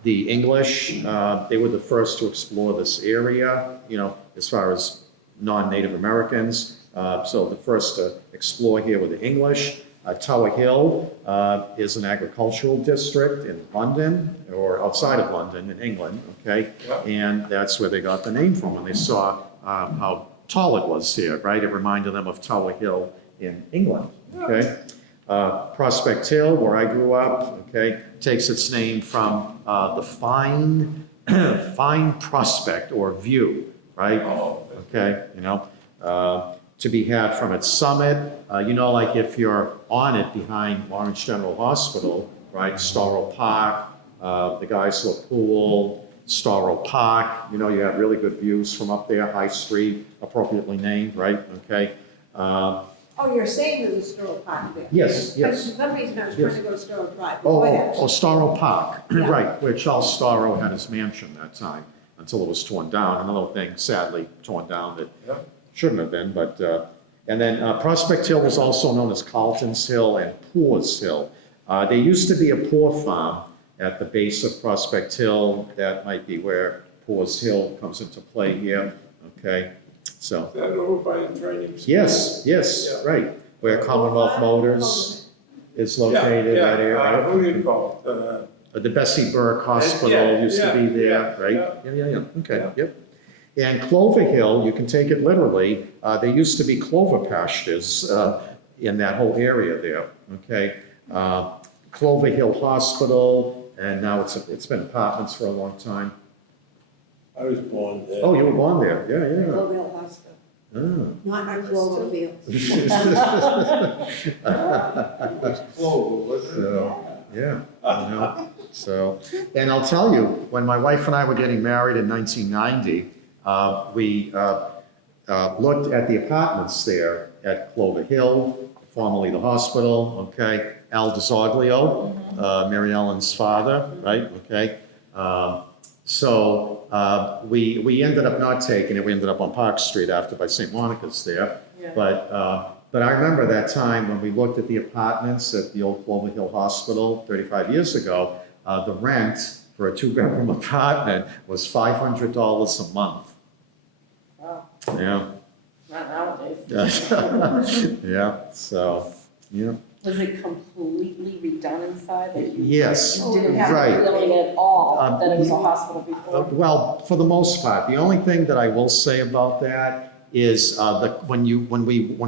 The English, they were the first to explore this area, you know, as far as non-Native Americans. So the first to explore here were the English. Tower Hill is an agricultural district in London, or outside of London in England, okay? Yeah. And that's where they got the name from when they saw how tall it was here, right? It reminded them of Tower Hill in England, okay? Prospect Hill, where I grew up, okay, takes its name from the fine, fine prospect or view, right? Oh, Okay, you know, to be had from its summit. You know, like if you're on it behind Lawrence General Hospital, right, Storrow Park, the Geisler Pool, Storrow Park, you know, you have really good views from up there, High Street, appropriately named, right, okay? Oh, you're saying there's a Storrow Park there? Yes, yes. For some reason, I was Yes. trying to go to Storrow Drive. Oh, Go ahead. Storrow Park, Yeah. right, where Charles Storrow had his mansion that time, until it was torn down. Another thing sadly torn down that yeah. shouldn't have been, but, and then Prospect Hill was also known as Carlton's Hill and Poor's Hill. There used to be a poor farm at the base of Prospect Hill. That might be where Poor's Hill comes into play here, okay? So, Is that over by the training school? yes, Yeah. right, where Commonwealth Motors is located right here, right? Who do you call it? The Bessie Burke Hospital Yeah, used to be yeah, there, right? yeah. Yeah, okay, Yeah. yep. And Clover Hill, you can take it literally, there used to be clover pastures in that whole area there, okay? Clover Hill Hospital, and now it's been apartments for a long time. I was born there. Oh, you were born there, yeah, Cloverdale Hospital, yeah. not Cloverfield. Clover, wasn't it? So, yeah, you know, so, and I'll tell you, when my wife and I were getting married in 1990, we looked at the apartments there at Clover Hill, formerly the hospital, okay? Al DiZoglio, Mary Ellen's father, right, okay? So we ended up not taking it, we ended up on Park Street after by St. Monica's there. Yeah. But I remember that time when we looked at the apartments at the old Clover Hill Hospital 35 years ago, the rent for a 2-bedroom apartment was $500 a month. Wow, Yeah, not nowadays. yeah, so, yeah, Was it completely redone inside? Like you yes, didn't have right. a feeling at all that it was a Um, hospital before? Well, for the most part, the only thing that I will say about that is when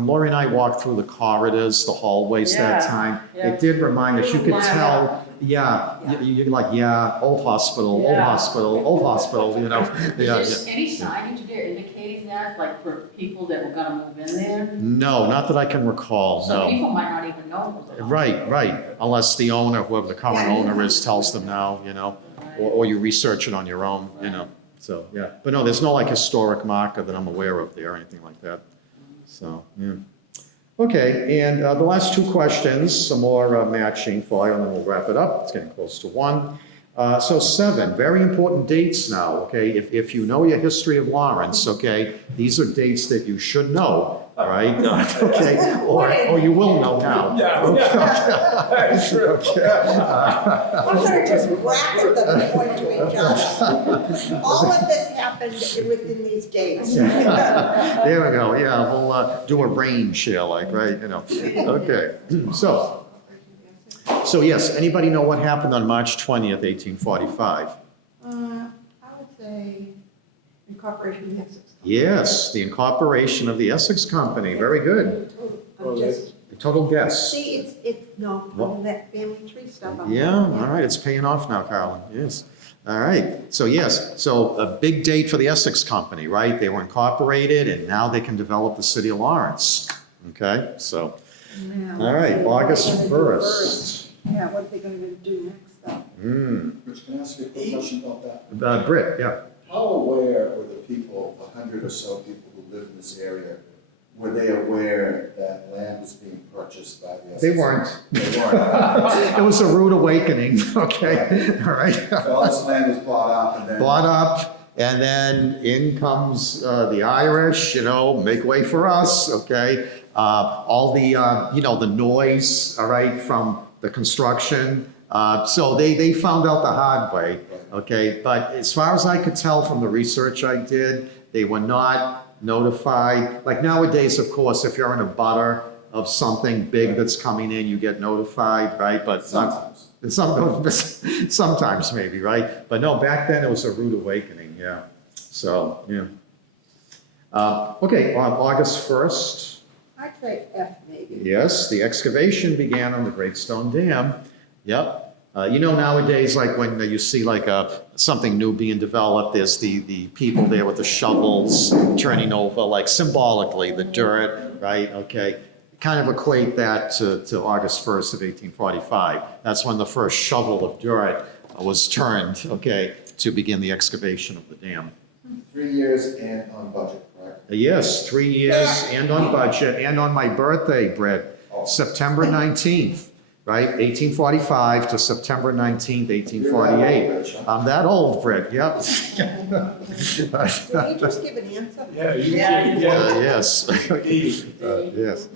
Lori and I walked through the corridors, the hallways that Yeah, time, yeah. it did remind us, you could Wow. tell, yeah, you're like, yeah, old hospital, Yeah. old hospital, you know? Yeah, Is yeah. there any signage there indicating that, like for people that were gonna move in there? No, not that I can recall, So no. people might not even know it was a Right, unless the owner, whoever the current Yeah. owner is, tells them now, you know, hospital. or you research it on your own, you know, so, yeah. But no, there's no like historic marker that I'm aware of there or anything like that, so, yeah. Okay, and the last 2 questions, some more matching for you, and then we'll wrap it up, it's getting close to 1. So 7, very important dates now, okay? If you know your history of Lawrence, okay, these are dates that you should know. all right? Okay, or you will know now. Yeah. That's true. Okay. I'm gonna just bracket them point to each other. All of this happened within these days. There we go, yeah, we'll do a brain share like, right, you know, okay. So yes, anybody know what happened on March 20th, 1845? I would say incorporation of Essex. Yes, the incorporation of the Essex Company, very good. I'm just, A total guess. see, it's, no, What? that family tree stuff. Yeah, all right, it's paying off now, Carolyn, yes. All right, so yes, so a big date for the Essex Company, right? They were incorporated and now they can develop the city of Lawrence, okay? So, Now, all right, what are they August gonna do 1st. first? Yeah, what are they gonna do next, though? Rich, can I ask you a quick question about that? Britt, yeah. How aware were the people, the 100 or so people who live in this area, were they aware that land was being purchased by the Essex? They weren't. They weren't. It was a rude awakening, okay, all right? So all this land was bought up and then. Bought up, and then in comes the Irish, you know, make way for us, okay? All the, you know, the noise, all right, from the construction. So they found out the hard way, okay? But as far as I could tell from the research I did, they were not notified. Like nowadays, of course, if you're in a butter of something big that's coming in, you get notified, right? But not, sometimes maybe, right? But no, back then it was a rude awakening, yeah. So, yeah. Okay, on August 1st, I'd say F maybe. yes, the excavation began on the Great Stone Dam. Yep. You know, nowadays, like when you see like something new being developed, there's the people there with the shovels turning over, like symbolically, the dirt, right? Okay. Kind of equate that to August 1st of 1845. That's when the first shovel of dirt was turned, okay, to begin the excavation of the dam. 3 years and on budget, correct? Yes, 3 years and on budget and on my birthday, Brett, September 19th, right? 1845 to September 19th, 1848. I'm that old, Brett, yep. Did he just give an answer? Yeah, you Yeah. did, yeah. Yes, Indeed. yes.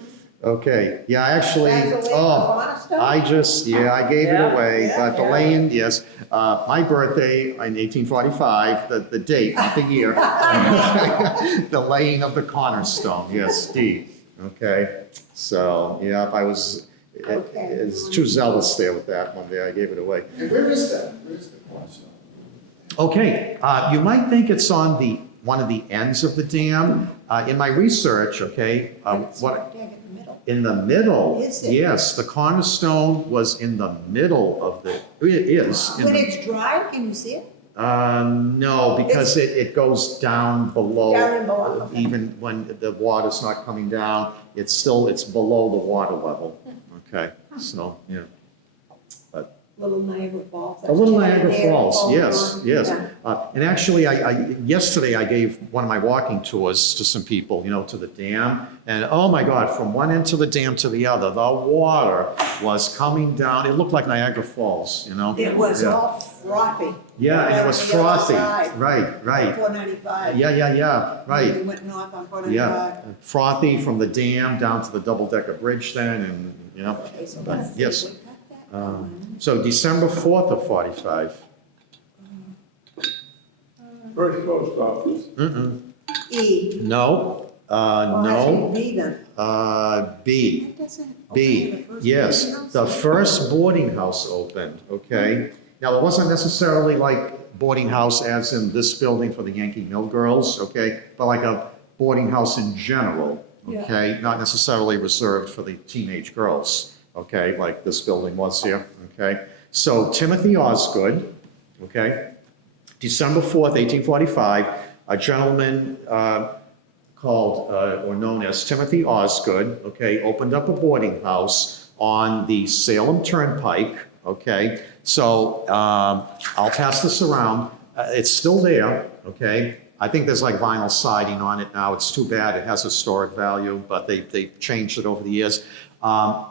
Okay, yeah, actually, That's a way oh, of honest stuff? I just, yeah, I gave it Yeah, away, yeah, but the yeah. laying, yes. My birthday in 1845, the date, not the year. The laying of the cornerstone, yes, D, okay? So, yeah, I was, Okay. it's too zealous there with that one there, I gave it away. And where is that? Where is the cornerstone? Okay, you might think it's on one of the ends of the dam. In my research, okay, It's what, right there in the middle. in the middle, Is it? yes, the cornerstone was in the middle of it is. in When the- it's dry, can you see it? No, because it goes down below. Down and below, okay. Even when the water's not coming down, it's below the water level, okay? So, yeah. Little Niagara Falls. A little That's Niagara there, Falls, yes, on. yes. Yeah. And actually, yesterday I gave one of my walking tours to some people, you know, to the dam. And oh my God, from one end to the dam to the other, the water was coming down. It looked like Niagara Falls, you know? It was Yeah. all frothy. Yeah, and it was On the other frothy. side. Right. 495. Yeah, right. We went north on Yeah, 495. frothy from the dam down to the double-decker bridge then, and, you know. Okay, so But, let's see, yes. we got that going. So December 4th of 45. First post office. Mm-mm. E. No, Oh, no. actually, B then. B. That doesn't. B, okay, the first yes, boarding house? the first boarding house opened, okay? Now, it wasn't necessarily like boarding house as in this building for the Yankee Mill girls, okay? But like a boarding house in general, okay? Not necessarily reserved for the teenage girls, okay? Like this building was here, okay? So Timothy Osgood, okay? December 4th, 1845, a gentleman called, or known as Timothy Osgood, okay, opened up a boarding house on the Salem Turnpike, okay? So I'll pass this around. It's still there, okay? I think there's like vinyl siding on it now. It's too bad. It has historic value, but they've changed it over the years.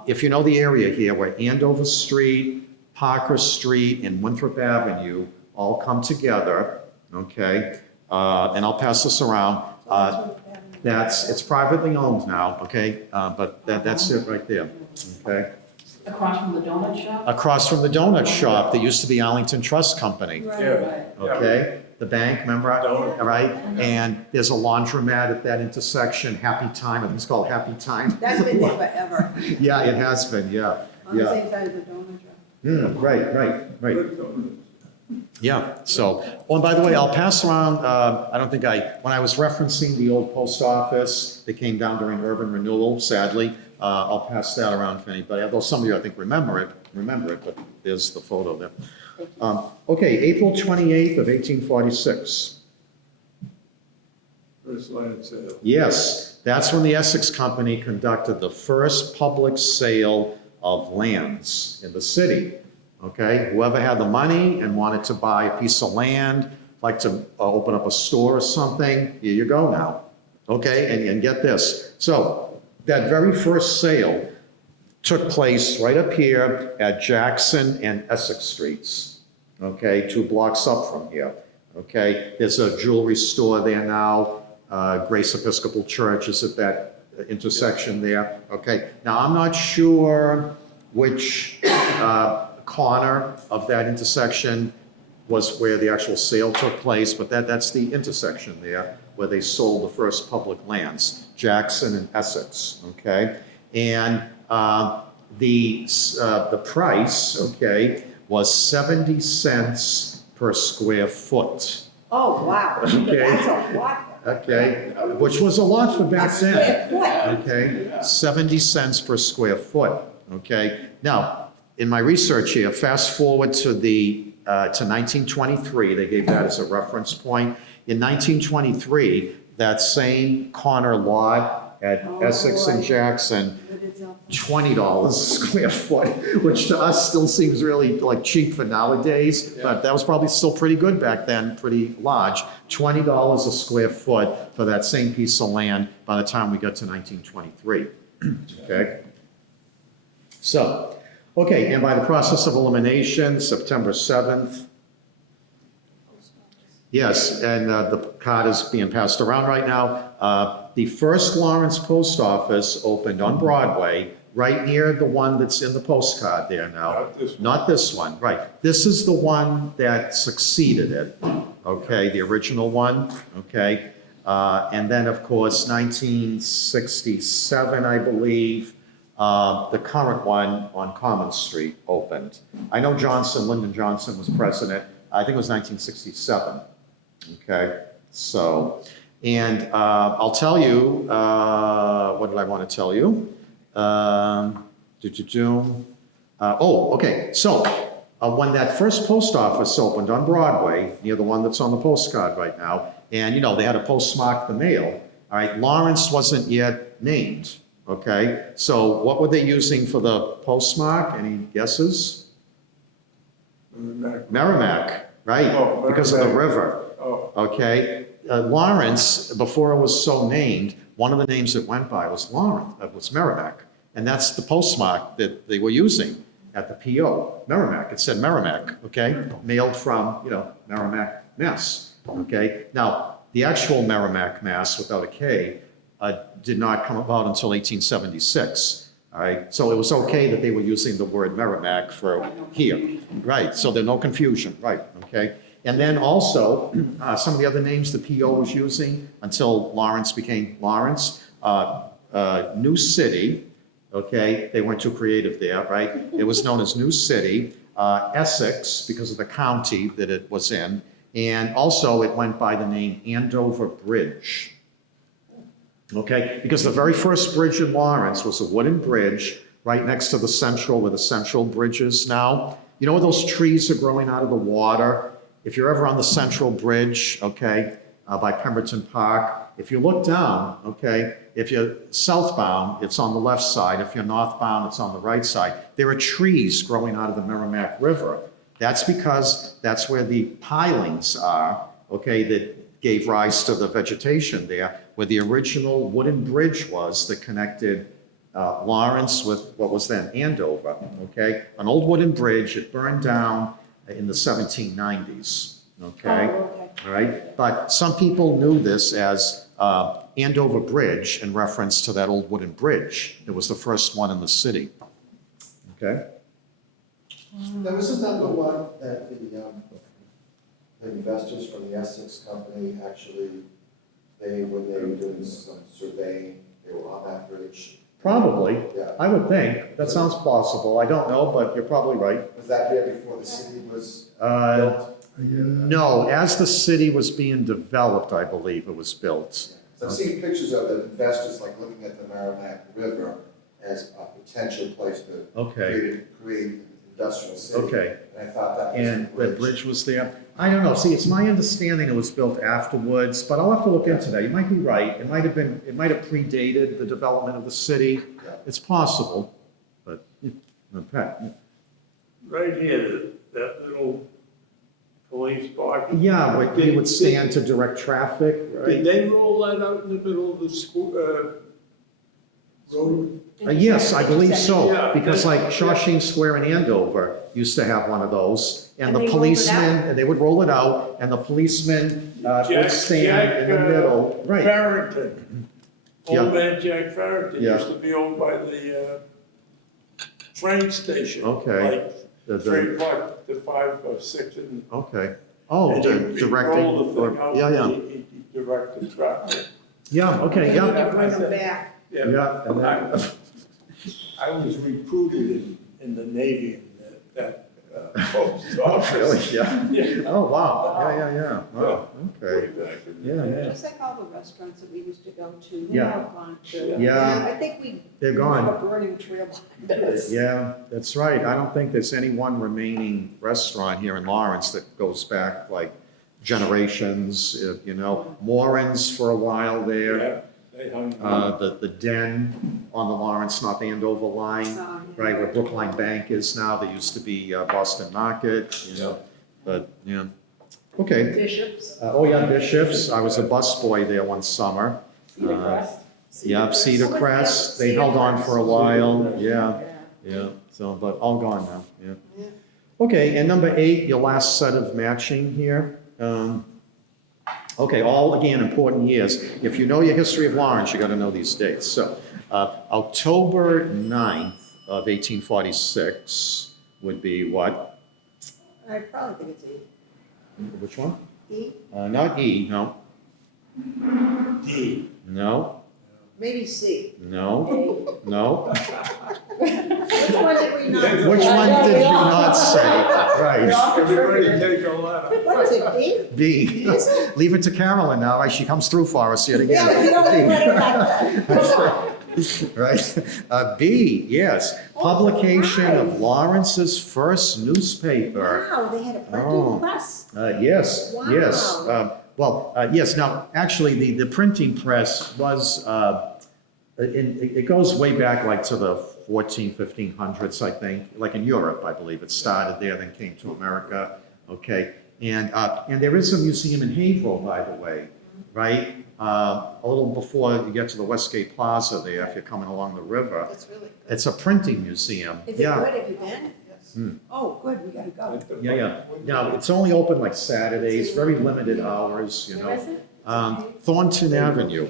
If you know the area here where Andover Street, Parker Street, and Winthrop Avenue all come together, okay? And I'll pass this around. it's privately owned now, okay? But that's it right there, okay? Across from the donut shop? Across from the donut shop, that used to be Arlington Trust Company, Yeah. okay? The bank, remember? Donut. All right, and there's a laundromat at that intersection, Happy Time, I think it's called Happy Time. That's been there forever, Yeah, it has been, yeah, on the yeah. same side of the donut shop. Right. Good donuts. Yeah, so, oh, and by the way, I'll pass around, when I was referencing the old post office, they came down during urban renewal, sadly. I'll pass that around if anybody, although some of you, I think, remember it, but there's the photo there. Okay, April 28th of 1846. First land sale. Yes, that's when the Essex Company conducted the first public sale of lands in the city. Okay, whoever had the money and wanted to buy a piece of land, like to open up a store or something, here you go now. Okay, and get this. So that very first sale took place right up here at Jackson and Essex Streets. Okay, 2 blocks up from here. Okay, there's a jewelry store there now. Grace Episcopal Church is at that intersection there. Okay, now I'm not sure which corner of that intersection was where the actual sale took place, but that's the intersection there where they sold the first public lands, Jackson and Essex, okay? And the price, okay, was 70 cents per square foot, Oh, wow, Okay. that's a lot. okay? Which was a lot for back then. Square foot. Okay, 70 cents per square foot, okay? Now, in my research here, fast forward to 1923, they gave that as a reference point. In 1923, that same corner lot at Oh, Essex and boy. Jackson, But it's a- $20 a square foot, which to us still seems really like cheap for nowadays, but that was probably still pretty good back then, pretty large. $20 a square foot for that same piece of land by the time we got to 1923, okay? So, okay, and by the process of elimination, September 7th, yes, and the card is being passed around right now. The first Lawrence Post Office opened on Broadway, right near the one that's in the postcard there now. Not this one. Not this one, right. This is the one that succeeded it, okay, the original one, okay? And then, of course, 1967, I believe, the current one on Common Street opened. I know Lyndon Johnson was president, I think it was 1967, okay? So, and I'll tell you, what did I want to tell you? Okay, so when that first post office opened on Broadway, near the one that's on the postcard right now, and you know, they had to postmark the mail, all right, Lawrence wasn't yet named, okay? So what were they using for the postmark? Any guesses? Merrimack, right? Oh, Because of the Merrimack. river, Oh, okay? Lawrence, before it was so named, one of the names it went by was was Merrimack. And that's the postmark that they were using at the PO, Merrimack. It said Merrimack, okay? Mailed from, Merrimack, Mass, okay? Now, the actual Merrimack, Mass, without a K, did not come about until 1876, all right? So it was okay that they were using the word Merrimack for here, right? So there's no confusion, right, okay? And then also, some of the other names the PO was using until Lawrence became Lawrence, New City, okay? They weren't too creative there, right? It was known as New City, Essex, because of the county that it was in, and also it went by the name Andover Bridge, okay? Because the very first bridge in Lawrence was a wooden bridge right next to the Central, where the Central Bridge is now. You know where those trees are growing out of the water? If you're ever on the Central Bridge, okay, by Pemberton Park, if you look down, okay, if you're southbound, it's on the left side. If you're northbound, it's on the right side. There are trees growing out of the Merrimack River. That's because that's where the pilings are, okay, that gave rise to the vegetation there, where the original wooden bridge was that connected Lawrence with what was then Andover, okay? An old wooden bridge, it burned down in the 1790s, okay? Oh, okay. All right, but some people knew this as Andover Bridge in reference to that old wooden bridge. It was the first one in the city. Okay? Now, isn't that the one that the investors from the Essex company actually, when they were doing some surveying, they were on that bridge? Probably. Yeah. I would think. That sounds plausible. I don't know, but you're probably right. Was that here before the city was Uh, built? No, as the city was being developed, I believe it was built. So I've seen pictures of the investors like looking at the Merrimack River as a potential place to Okay, create an industrial city. okay. And I thought that was And the the bridge was there? I don't know. See, it's my understanding it was built afterwards, but I'll have to look into that. You might be right. It might have predated the development of the city. Yeah. It's possible, but, okay. Right here, that little police parking. Yeah, but they would stand to direct traffic, Did right? they roll that out in the middle of the school, road? Yes, I believe so, Yeah. because like Shawshing Square in Andover used to have one of those, and And the they rolled it policemen, and they would roll it out, and the policemen would Jack- stand in the Jack, middle, right? Farrington. Yeah. Old man Jack Farrington Yeah. used to be over by the, train station. Okay. Like The- 3 o'clock to 5 or 6 and. Okay. Oh, and he directing, rolled the thing or- out, yeah, yeah, he directed traffic. yeah, okay, They need yeah, to bring them back. yeah. And then- I was recruited in the Navy in that post Oh, office. really, yeah? Yeah. Oh, wow, yeah, wow, Way okay, back in the yeah, day. yeah. Just like all the restaurants that we used to go to, Yeah. they're all gone too. Yeah. I think we They're have gone. a burning trail behind us. Yeah, that's right. I don't think there's any one remaining restaurant here in Lawrence that goes back like generations, you know. Morin's for a while there. Yeah, they hung. The Den on the Lawrence, North Andover line, right, where Brookline Bank is now. There used to be Boston Market, you know, but, yeah. Okay. Bishops. Oh, yeah, Bishops. I was a busboy there one summer. Cedar Crest. Yeah, Cedar Crest. They held on for a while, yeah. Yeah, so, but all gone now, yeah. Okay, and number 8, your last set of matching here. Okay, all, again, important years. If you know your history of Lawrence, you gotta know these dates. So, October 9th of 1846 would be what? I probably think it's Which one? E, Not E, no. D. No, maybe C. no, no. Which one did we not? Which one did you not say? Right, Everybody take a letter. What is it, D? B. Is it? Leave it to Carolyn now, right? She comes through for us yet Yeah, but you don't again. let it like that. Come on. Right? B, yes, publication of Lawrence's first newspaper. Wow, they had a Oh. printing press. Yes, yes. Wow. Yes, now, actually, the printing press was, it goes way back like to the 1500s, I think, like in Europe, I believe. It started there, then came to America, okay? And there is a museum in Haverhill, by the way, right? A little before you get to the Westgate Plaza there, if you're coming along the river. That's really good. It's a printing museum. Is it Yeah. good? Have you been? Oh, good, we gotta go. Yeah, yeah. Now, it's only open like Saturdays, very limited hours, you know. Thornton Avenue.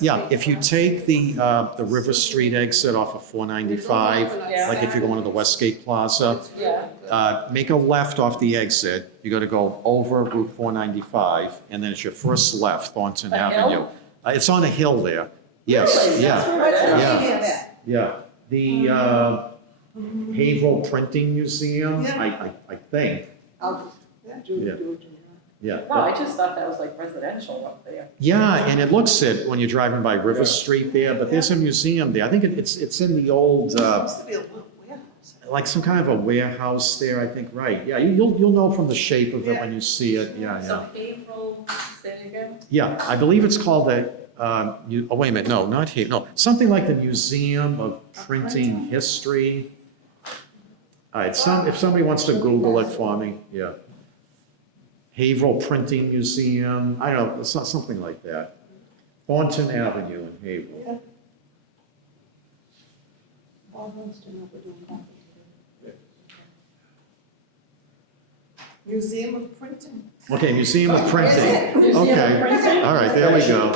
Yeah, if you take the River Street exit off of 495, like if you're going to the Westgate Plaza, Yeah. make a left off the exit. You got to go over Route 495, and then it's your first left, Thornton A hill? Avenue. It's on a hill there. Yes, Really? yeah. That's where What's it the is? Yeah. name of that? Yeah, the Haverhill Printing Museum, I think, I'll, Yeah. yeah. No, I just thought that was like residential up there. Yeah, and it looks it when you're driving by River Street there, but there's a museum there. I think it's in the old, Used to be a little warehouse. like some kind of a warehouse there, I think, right. Yeah, you'll know from the shape of it when you see it, yeah, yeah. So April, say it again? Yeah, I believe it's called the, oh, wait a minute, no, not here, no, something like the Museum of Printing History. All right, if somebody wants to Google it for me, yeah. Haverhill Printing Museum, I don't know, it's not something like that. Thornton Avenue in Haverhill. All those to know we're doing that. Museum of Printing. Okay, Museum of Printing. Is Museum of Okay, Printing? all right, there we go.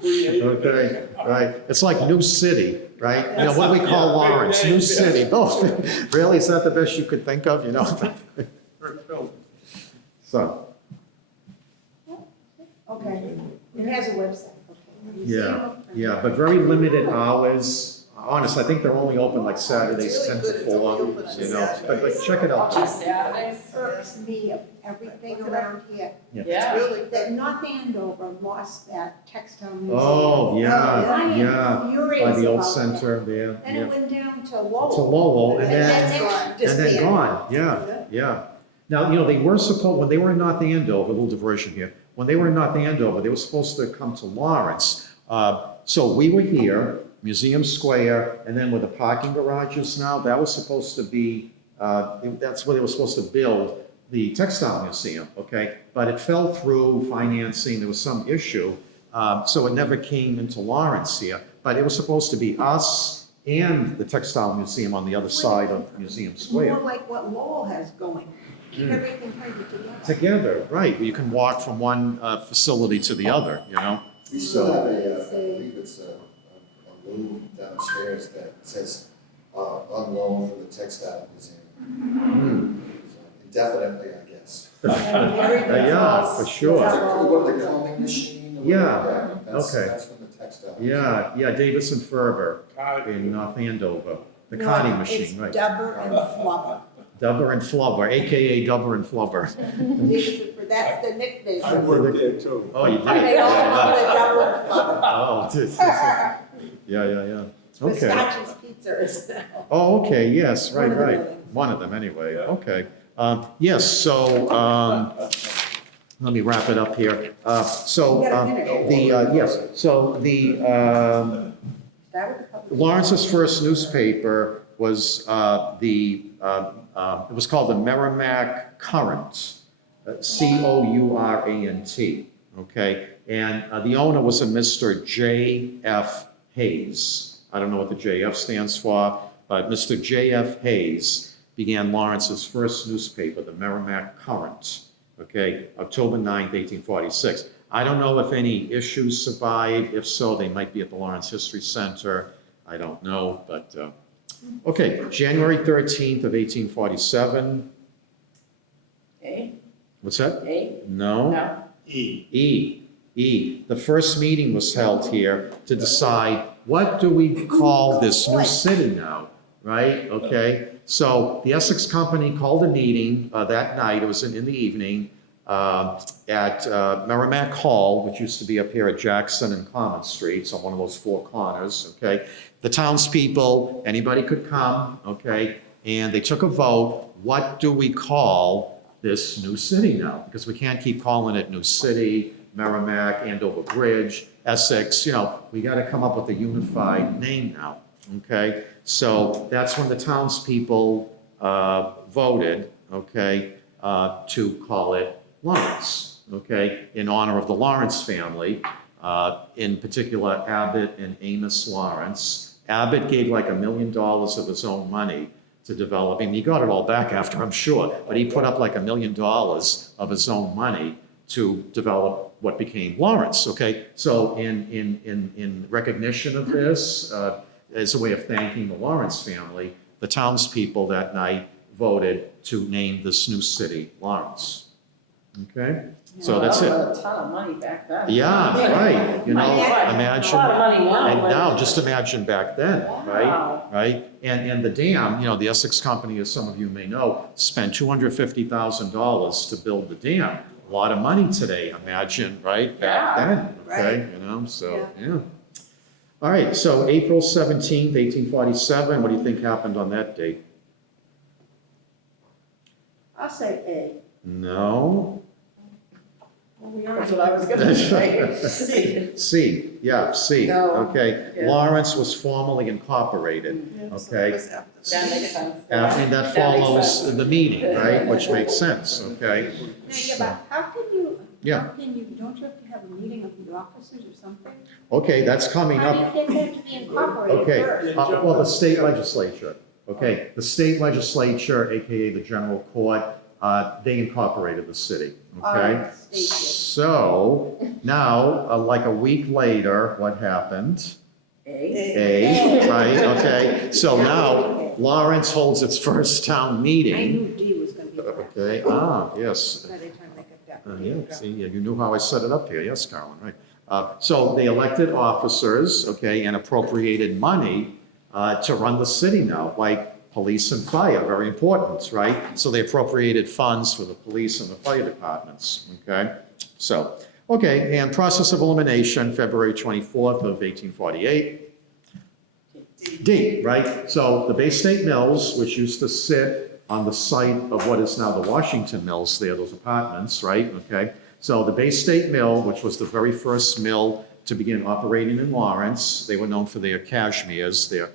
Creative. Okay, right. It's like New City, right? You know, what do we call Yeah, big Lawrence? name, New yes. City. Oh, really? Is that the best you could think of, you know? Brick building. So, Okay, it has a website, okay. Museum yeah, of Printing. yeah, but very limited hours. Honest, I think they're only open like Saturdays, It's 10 really to good. It's only 4, open on you know? But check it out. Just Saturdays? Irks me of everything around here, Yeah. Really that North Andover lost that textile museum. Oh, yeah, I am yeah. furious By the old about that. center there, And it yeah. went down to To Lowell. Lowell, and then, then and then disbanded. gone, yeah, yeah. Now, you know, they were supposed, when they were in North Andover, a little diversion here, when they were in North Andover, they were supposed to come to Lawrence. So we were here, Museum Square, and then with the parking garages now, that was supposed to be, that's where they were supposed to build the textile museum, okay? But it fell through financing, there was some issue, so it never came into Lawrence here. But it was supposed to be us and the textile museum on the other side of Museum Square. More like what Lowell has going, keep everything tied together. Together, right, you can walk from one facility to the other, you know? We still have I believe it's a loom downstairs that says, on loan for the textile museum. Indefinitely, I guess. Yeah, for sure. What, the combing machine? or Yeah, whatever, that's- okay. That's from the textile. Yeah, yeah, Davidson Ferber Card. in North Andover, the No, carding machine, right? It's Dubber and Flubber. Dubber and Flubber, AKA Dubber and Flubber. That's the nickname. I worked there too. Oh, you did? They all Yeah, call it Dubber and Flubber. Oh, yeah. Okay. Pistachios Pizza is Oh, okay, yes, One right, of the right. buildings. One of them, anyway, okay. Yes, so, let me wrap it up here. So, You gotta finish. yes, so the, Start with the public. Lawrence's first newspaper was it was called the Merrimack Courant, Courant, okay? And the owner was a Mr. J.F. Hayes. I don't know what the J.F. stands for, but Mr. J.F. Hayes began Lawrence's first newspaper, the Merrimack Courant, okay, October 9th, 1846. I don't know if any issues survived. If so, they might be at the Lawrence History Center. I don't know, but, okay, January 13th of 1847. A, What's that? A, No? no, E. E. The first meeting was held here to decide, what do we call this new city now, right? Okay, so the Essex Company called a meeting that night, it was in the evening, at Merrimack Hall, which used to be up here at Jackson and Common Streets on one of those four corners, okay? The townspeople, anybody could come, okay? And they took a vote, what do we call this new city now? Because we can't keep calling it New City, Merrimack, Andover Bridge, Essex, you know, we got to come up with a unified name now, okay? So that's when the townspeople voted, okay, to call it Lawrence, okay, in honor of the Lawrence family, in particular Abbott and Amos Lawrence. Abbott gave like $1 million of his own money to develop, and he got it all back after, I'm sure, but he put up like $1 million of his own money to develop what became Lawrence, okay? So in recognition of this, as a way of thanking the Lawrence family, the townspeople that night voted to name this new city Lawrence, okay? So that's it. That was a ton of money back then. Yeah, right, you know, My imagine. A lot of money now. And but- now, just imagine back then, right? Wow. Right? And the dam, you know, the Essex Company, as some of you may know, spent $250,000 to build the dam. A lot of money today, imagine, right? Back Yeah. then, okay, you know, so, yeah. All right, so April 17th, 1847, what do you think happened on that date? I'll say A. No? Well, we That's already- what I was gonna say. C. C, yeah, C, No. okay. Yeah. Lawrence was formally incorporated, okay? That makes sense. And that makes follows sense. the meeting, right, which makes sense, okay? Now, yeah, but how can you, Yeah. how can you, don't you have to have a meeting of the officers or something? Okay, that's coming How up. do you get that to be incorporated Okay, first? well, the state legislature, okay? The state legislature, AKA the general court, they incorporated the city, All okay? right, thank you. So now, like a week later, what happened? Right, okay. So now Lawrence holds its first town I meeting. knew D was gonna be there. Okay, yes. By the time I got back. Yeah, see, you knew how I set it up here, yes, Carolyn, right. So they elected officers, okay, and appropriated money to run the city now, like police and fire, very important, right? So they appropriated funds for the police and the fire departments, okay? So, okay, and process of elimination, February 24th of 1848. D, right? So the Bay State Mills, which used to sit on the site of what is now the Washington Mills there, those apartments, right? Okay. So the Bay State Mill, which was the very first mill to begin operating in Lawrence, they were known for their cashmeres, their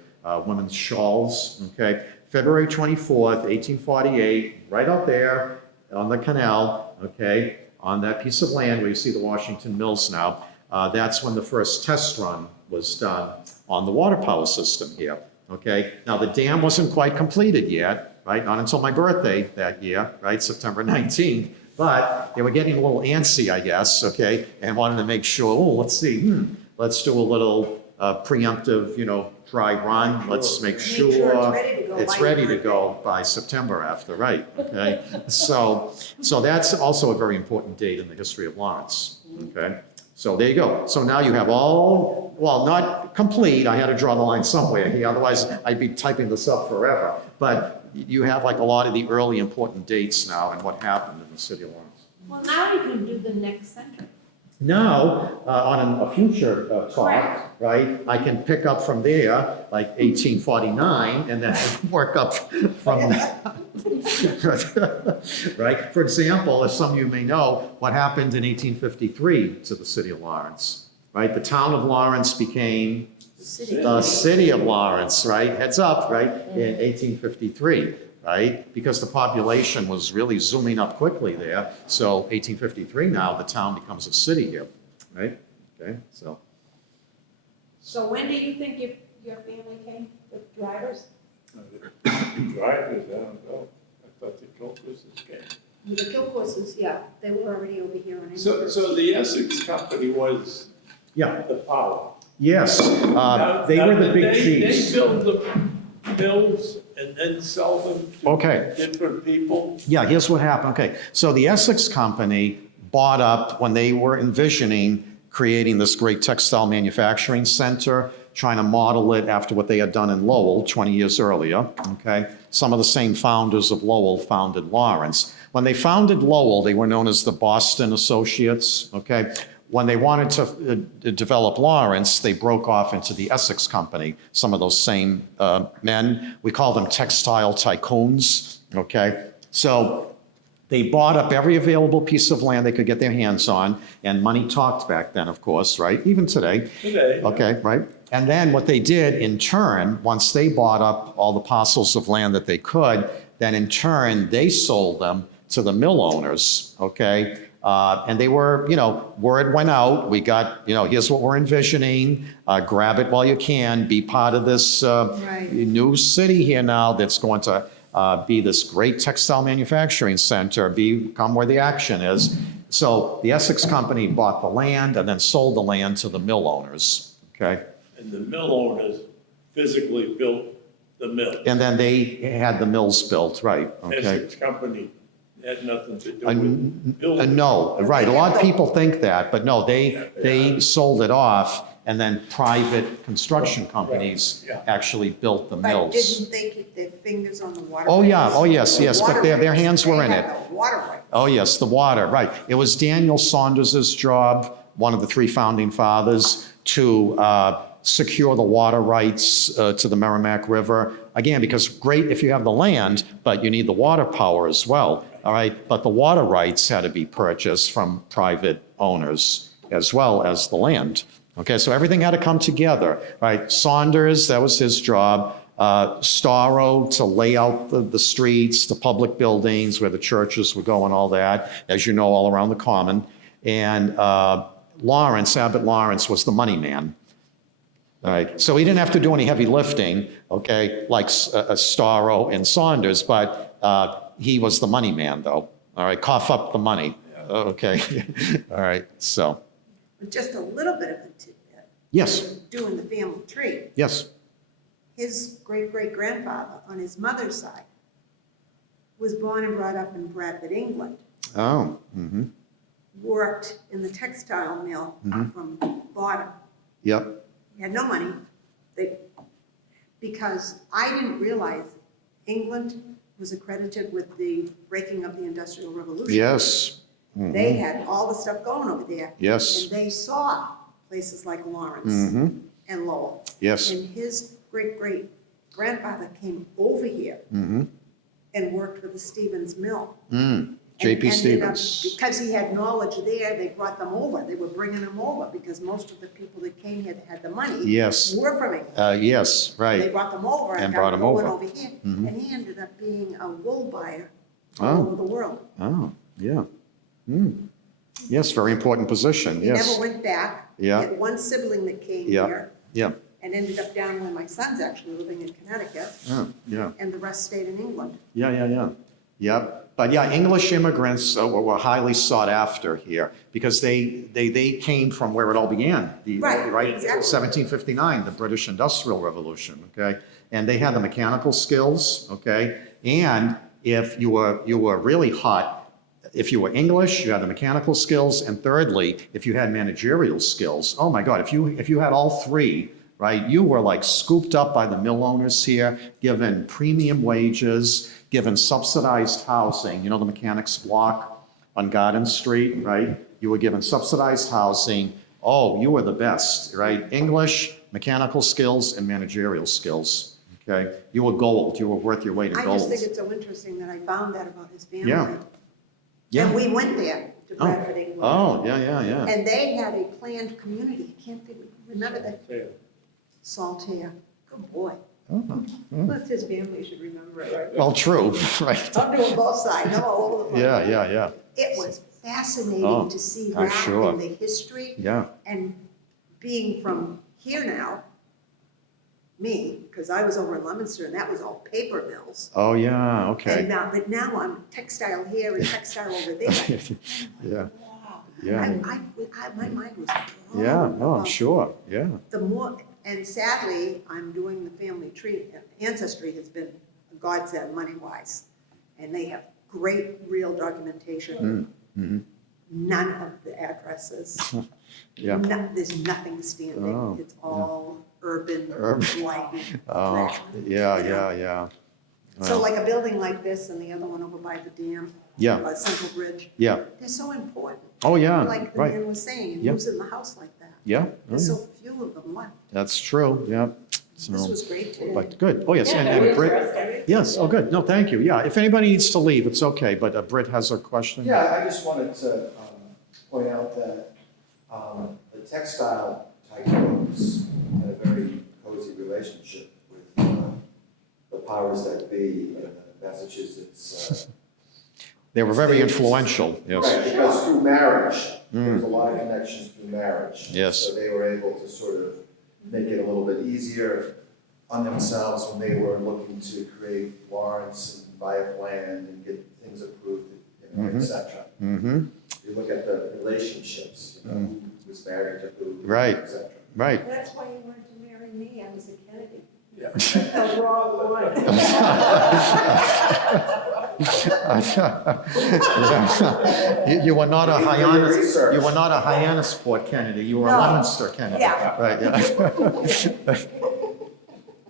women's shawls, okay? February 24th, 1848, right out there on the canal, okay, on that piece of land where you see the Washington Mills now, that's when the first test run was done on the water power system here, okay? Now, the dam wasn't quite completed yet, right? Not until my birthday that year, right, September 19th, but they were getting a little antsy, I guess, okay, and wanted to make sure, oh, let's see, let's do a little preemptive, dry run, let's make sure it's ready to go by September after, right, okay? So that's also a very important date in the history of Lawrence, okay? So there you go. So now you have all, well, not complete, I had to draw the line somewhere here, otherwise I'd be typing this up forever, but you have like a lot of the early important dates now and what happened in the city of Lawrence. Well, now you can do the next century. Now, on a future talk, right, I can pick up from there, like 1849, and then work up from that. Right? For example, as some of you may know, what happened in 1853 to the city of Lawrence, right? The town of Lawrence became the city of Lawrence, right? Heads up, right? In 1853. Right? Because the population was really zooming up quickly there. So 1853 now, the town becomes a city here, right? Okay, so. So when do you think your family came with drivers? Drivers, I don't know. I thought the Kilcrisses came. With the Kilcourses, yeah, they were already over here on. So the Essex Company was Yeah, the power. yes, they were the big chiefs. They build the mills and then sell them to Okay. different people. Yeah, here's what happened. Okay, so the Essex Company bought up when they were envisioning creating this great textile manufacturing center, trying to model it after what they had done in Lowell 20 years earlier, okay? Some of the same founders of Lowell founded Lawrence. When they founded Lowell, they were known as the Boston Associates, okay? When they wanted to develop Lawrence, they broke off into the Essex Company, some of those same men. We call them textile tycoons, okay? So they bought up every available piece of land they could get their hands on, and money talked back then, of course, right? Even today. Today. Okay, right? And then what they did in turn, once they bought up all the parcels of land that they could, then in turn, they sold them to the mill owners, okay? And they were, word went out, we got, here's what we're envisioning, grab it while you can, be part of this new city here now that's going to be this great textile manufacturing center, become where the action is. So the Essex Company bought the land and then sold the land to the mill owners, okay? And the mill owners physically built the mill. And then they had the mills built, right, okay? Essex Company had nothing to do with building. No, right, a lot of people think that, but no, they sold it off, and then private construction companies Yeah. actually built the But mills. didn't they get their fingers on the water? Oh, yeah, rights? oh, yes, The yes, but water their rights, hands they were in had it. the water rights. Oh, yes, the water, right. It was Daniel Saunders's job, one of the three founding fathers, to secure the water rights to the Merrimack River. Again, because great if you have the land, but you need the water power as well, all right? But the water rights had to be purchased from private owners as well as the land. Okay, so everything had to come together, right? Saunders, that was his job. Storrow to lay out the streets, the public buildings where the churches would go and all that, as you know, all around the common. And Lawrence, Abbott Lawrence, was the money man. All right, so he didn't have to do any heavy lifting, okay, like Storrow and Saunders, but He was the money man, though. All right, cough up the money. Okay, all right, so, Just a little bit of a tidbit. yes, Doing the family tree. yes. His great-great-grandfather on his mother's side was born and brought up in Bradford, England. Oh, mm-hmm, Worked in the textile mill Mhm. from bottom. yep, He had no money. Because I didn't realize England was accredited with the breaking of the Industrial Revolution. yes. They Mhm. had all the stuff going over there. Yes. And they saw places like Lawrence Mm-hmm, and Lowell. yes. And his great-great-grandfather came over here Mm-hmm, and worked with the Stevens Mill. J.P. And ended up- Stevens. Because he had knowledge there, they brought them over. They were bringing them over because most of the people that came here that had the money Yes, were from England. yes, They right. brought them over And and brought got 'em going over. over here. Mhm. And he ended up being a wool buyer Oh. all over the world. Oh, yeah. Yes, very important position, He never yes. went back. Yeah. He had one sibling that came Yeah. here Yeah, and ended up down where my son's actually living in Connecticut, yeah. and the rest stayed in England. Yeah. Yep. But yeah, English immigrants were highly sought after here because they came from where it all began. Right, exactly. 1759, the British Industrial Revolution, okay? And they had the mechanical skills, okay? And if you were really hot, if you were English, you had the mechanical skills, and thirdly, if you had managerial skills, oh my God, if you had all three, right, you were like scooped up by the mill owners here, given premium wages, given subsidized housing, you know, the mechanics block on Garden Street, right? You were given subsidized housing. Oh, you were the best, right? English, mechanical skills, and managerial skills, okay? You were gold. You were worth your weight in I gold. just think it's so interesting that I found that about his family. Yeah. Yeah. And we went there to Oh. Bradford, England. Oh, yeah. And they had a planned community. I can't think, remember that? Yeah. Saltaire. Good boy. Plus his family should remember it, right? Well, true, right? I'm doing both sides, I'm all over the place. Yeah. It was Oh, fascinating to see I'm that sure. and the history. Yeah. And being from here now, me, because I was over in Leominster and that was all paper mills. Oh, yeah, And okay. but now I'm textile here and textile over there. Yeah, Wow. yeah, My mind was blown. yeah, no, I'm about sure, yeah. The more, and sadly, I'm doing the family tree. Ancestry has been a godsend money-wise. And they have great real documentation. Mhm. None of the addresses. Yeah. There's nothing standing. Oh, It's all urban, Urban. blighted. Oh, trash, yeah, you know? yeah. So Well, like a building like this and the other one over by the dam, Yeah, Central Bridge, yeah. they're so important. Oh, yeah, Like the right, man was saying, and Yeah. who's in the house like that? yeah. Oh, There's yeah. so few of them left. That's true, yeah. This So, was great too. but good. Oh, yes, Yeah, and very Britt, interesting. yes, oh, good. No, thank you. Yeah, if anybody needs to leave, it's okay, but Britt has a question? Yeah, I just wanted to point out that the textile tycoons had a very cozy relationship with the powers that be in Massachusetts. They were very influential, yes. Right, because through marriage, there was a lot of connections through marriage. Yes. So they were able to sort of make it a little bit easier on themselves when they were looking to create Lawrence and buy up land and get things approved, you know, et cetera. Mm-hmm, You look at the relationships, you know, who was married to who, Right. et cetera. right. That's why you wanted to marry me, I was a Kennedy. Yeah. The wrong one. You were not a You did your Hyannis, research. you were not a Hyannisport Kennedy, you were a No. Leominster Kennedy. Yeah. Right, yeah.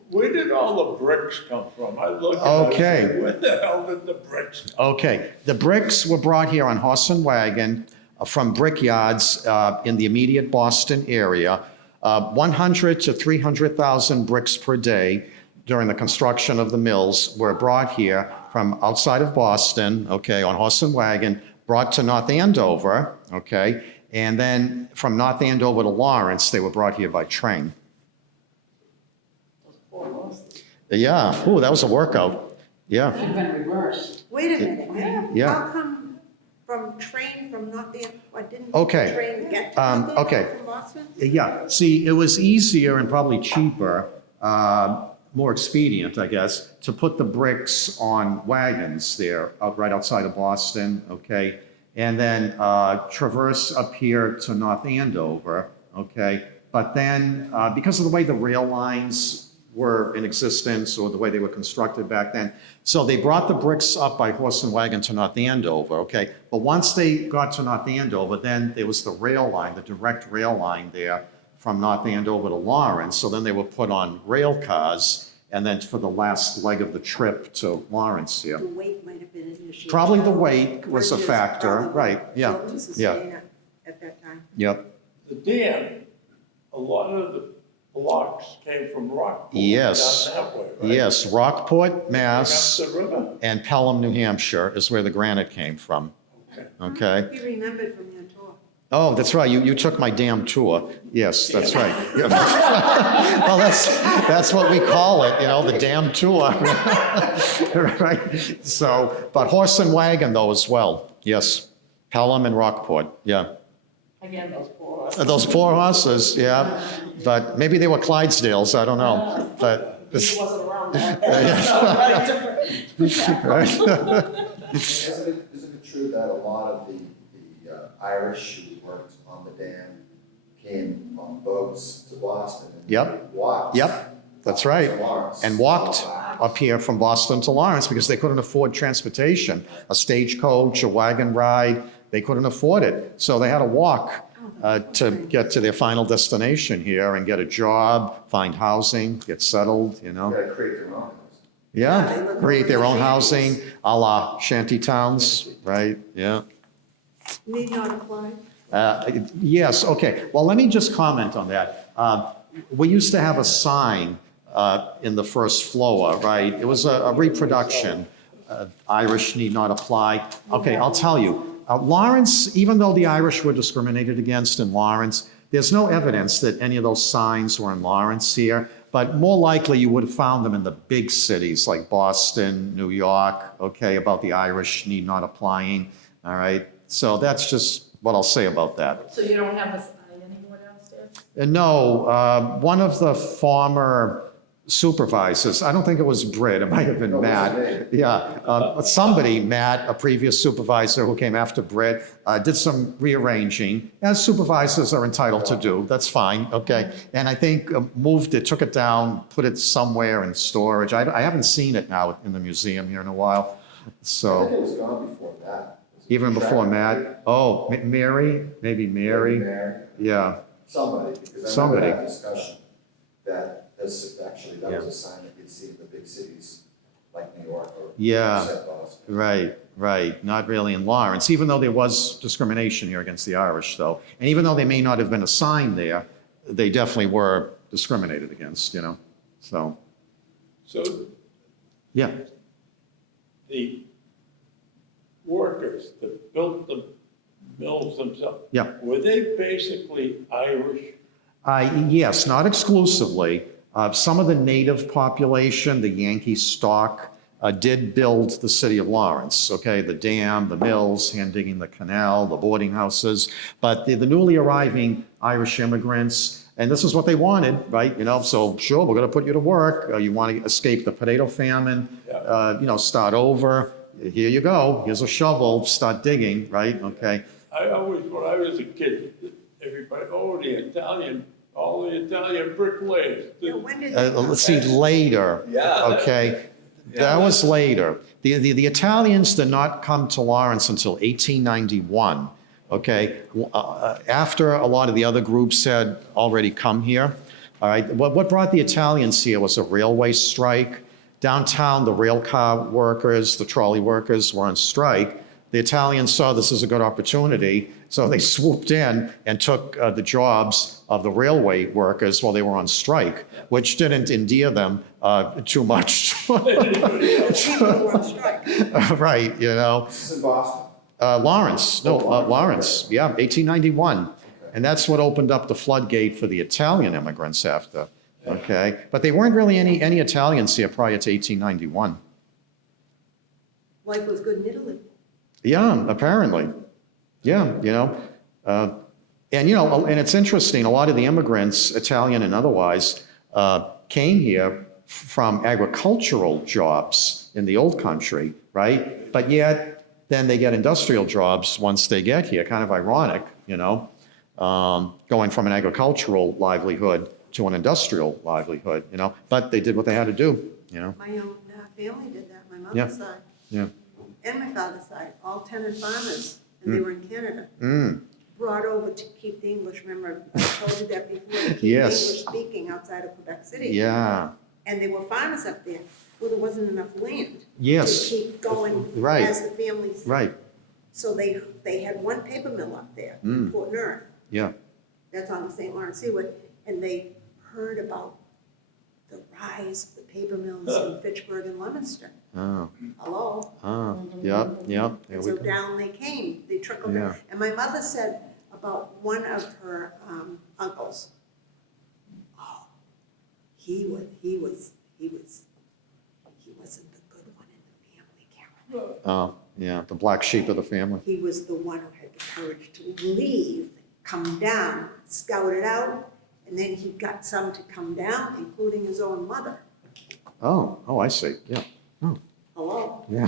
Where did all the bricks come from? I looked at it, Okay. I said, where the hell did the bricks come Okay, the bricks were brought here on horse and wagon from brickyards in the immediate Boston area. 100 to 300,000 bricks per day during the construction of the mills were brought here from outside of Boston, okay, on horse and wagon, brought to North Andover, okay, and then from North Andover to Lawrence, they were brought here by train. Yeah, ooh, that was a workout, yeah. Should have been reversed. Wait a minute. Yeah. How come from train from North End, why didn't Okay. the train get to North Okay. Andover from Boston? Yeah, see, it was easier and probably cheaper more expedient, I guess, to put the bricks on wagons there, right outside of Boston, okay? And then traverse up here to North Andover, okay? But then, because of the way the rail lines were in existence or the way they were constructed back then, so they brought the bricks up by horse and wagon to North Andover, okay? But once they got to North Andover, then there was the rail line, the direct rail line there from North Andover to Lawrence. So then they were put on rail cars, and then for the last leg of the trip to Lawrence here. The weight might have been an issue. Probably the weight was a Bridges factor, probably right, yeah, built to yeah. sustain it at that time. Yep, The dam, a lot of the blocks came from Rockport. Yes. Down that way, right? yes, Rockport, Up Mass, the river. and Pelham, New Hampshire is where the granite came from, Okay. okay? You remembered from your tour. Oh, that's right, you took my damn tour. Yes, that's right. Yeah. Well, that's what we call it, the damn tour. Right, so, but horse and wagon though as well, yes. Pelham and Rockport, yeah. Again, those poor. Those poor horses, yeah, but maybe they were Clydesdales, I don't know, but. He wasn't around then. Right. Isn't it true that a lot of the Irish who worked on the dam came on boats to Boston? And Yep. walked. Yep, that's right. to Lawrence. And walked up here from Boston to Lawrence because they couldn't afford transportation, a stagecoach, a wagon ride, they couldn't afford it. So they had to walk to get to their final destination here and get a job, find housing, get settled, They gotta create their own house. Yeah, create their own housing, a la shanty towns, right? Yeah. Need not apply. Yes, okay. Well, let me just comment on that. We used to have a sign in the first floor, right? It was a reproduction. Irish need not apply. Okay, I'll tell you. Lawrence, even though the Irish were discriminated against in Lawrence, there's no evidence that any of those signs were in Lawrence here. But more likely, you would have found them in the big cities like Boston, New York, okay, about the Irish need not applying, all right? So that's just what I'll say about that. So you don't have a sign anymore downstairs? No, one of the former supervisors, I don't think it was Britt, it might have been No, it Matt. wasn't Yeah, somebody, Matt, a previous supervisor who came after Britt, did some rearranging, as supervisors are entitled to do, that's fine, okay? And I think moved it, took it down, put it somewhere in storage. I haven't seen it now in the museum here in a while, I think so, it was gone before that. even before Matt. Oh, Mary, maybe Mary, Mary, yeah. somebody, because I Somebody. remember that discussion, that this, actually, that was Yeah. a sign that you'd see in the big cities like New York or. Yeah. St. Boston. Right, right. Not really in Lawrence, even though there was discrimination here against the Irish, though. And even though they may not have been assigned there, they definitely were discriminated against, So, So yeah. the workers that built the mills themselves. Yeah. Were they basically Irish? Yes, not exclusively. Some of the native population, the Yankee stock, did build the city of Lawrence, okay? The dam, the mills, hand digging the canal, the boarding houses. But the newly arriving Irish immigrants, and this is what they wanted, right? So sure, we're going to put you to work. You want to escape the potato famine, start over. Here you go. Here's a shovel. Start digging, right? Okay. I always, when I was a kid, everybody, all the Italian bricklayers. Yeah, when did? Let's see, later. Yeah. Okay. That was later. The Italians did not come to Lawrence until 1891. Okay. After a lot of the other groups had already come here. All right. What brought the Italians here was a railway strike. Downtown, the rail car workers, the trolley workers were on strike. The Italians saw this as a good opportunity, so they swooped in and took the jobs of the railway workers while they were on strike, which didn't endear them too much. People were on strike. Right, This is in Boston. Lawrence, Lawrence, yeah, 1891. And that's what opened up the floodgate for the Italian immigrants after, okay? But there weren't really any Italians here prior to 1891. Life was good in Italy. Yeah, apparently. Yeah, and it's interesting, a lot of the immigrants, Italian and otherwise, came here from agricultural jobs in the old country, right? But yet, then they get industrial jobs once they get here, kind of ironic, you know? Going from an agricultural livelihood to an industrial livelihood, you know? But they did what they had to do, you know? My own family did that, my Yeah. mother's side. Yeah. And my father's side, all tenant farmers, and they were in Canada. Mm, Brought over to keep the English, remember, I told you that before, to keep the Yes. English speaking outside of Quebec City. yeah, And they were farmers up there, well, there wasn't enough land. yes, To keep going Right. as the families. right, So they had one paper mill up there, Mm. in Port Neuf, yeah, that's on the St. Lawrence Seaway, and they heard about the rise of the paper mills in Fitchburg and Leominster. oh, Hello? yeah, yeah, there And we so go. down they came, they trickled Yeah. down. And my mother said about one of her uncles, oh, he wasn't the good one in the family, Carol. Oh, yeah, the black sheep of the family. He was the one who had the courage to leave, come down, scout it out, and then he got some to come down, including his own mother. Oh, I see, yeah, Hello? yeah.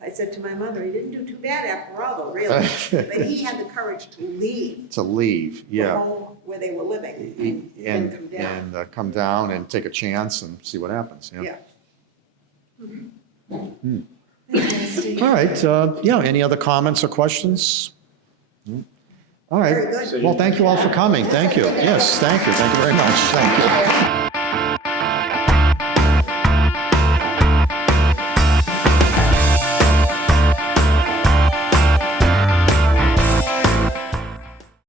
I said to my mother, he didn't do too bad after all, though, really. But he had the courage to leave To leave, the yeah. home where they were living and come down. And come down and take a chance and see what happens, yeah. Yeah. All right, yeah, any other comments or questions? Hmm. All Very right, good. well, thank you all for coming, thank you. Yes, thank you very much, thank you.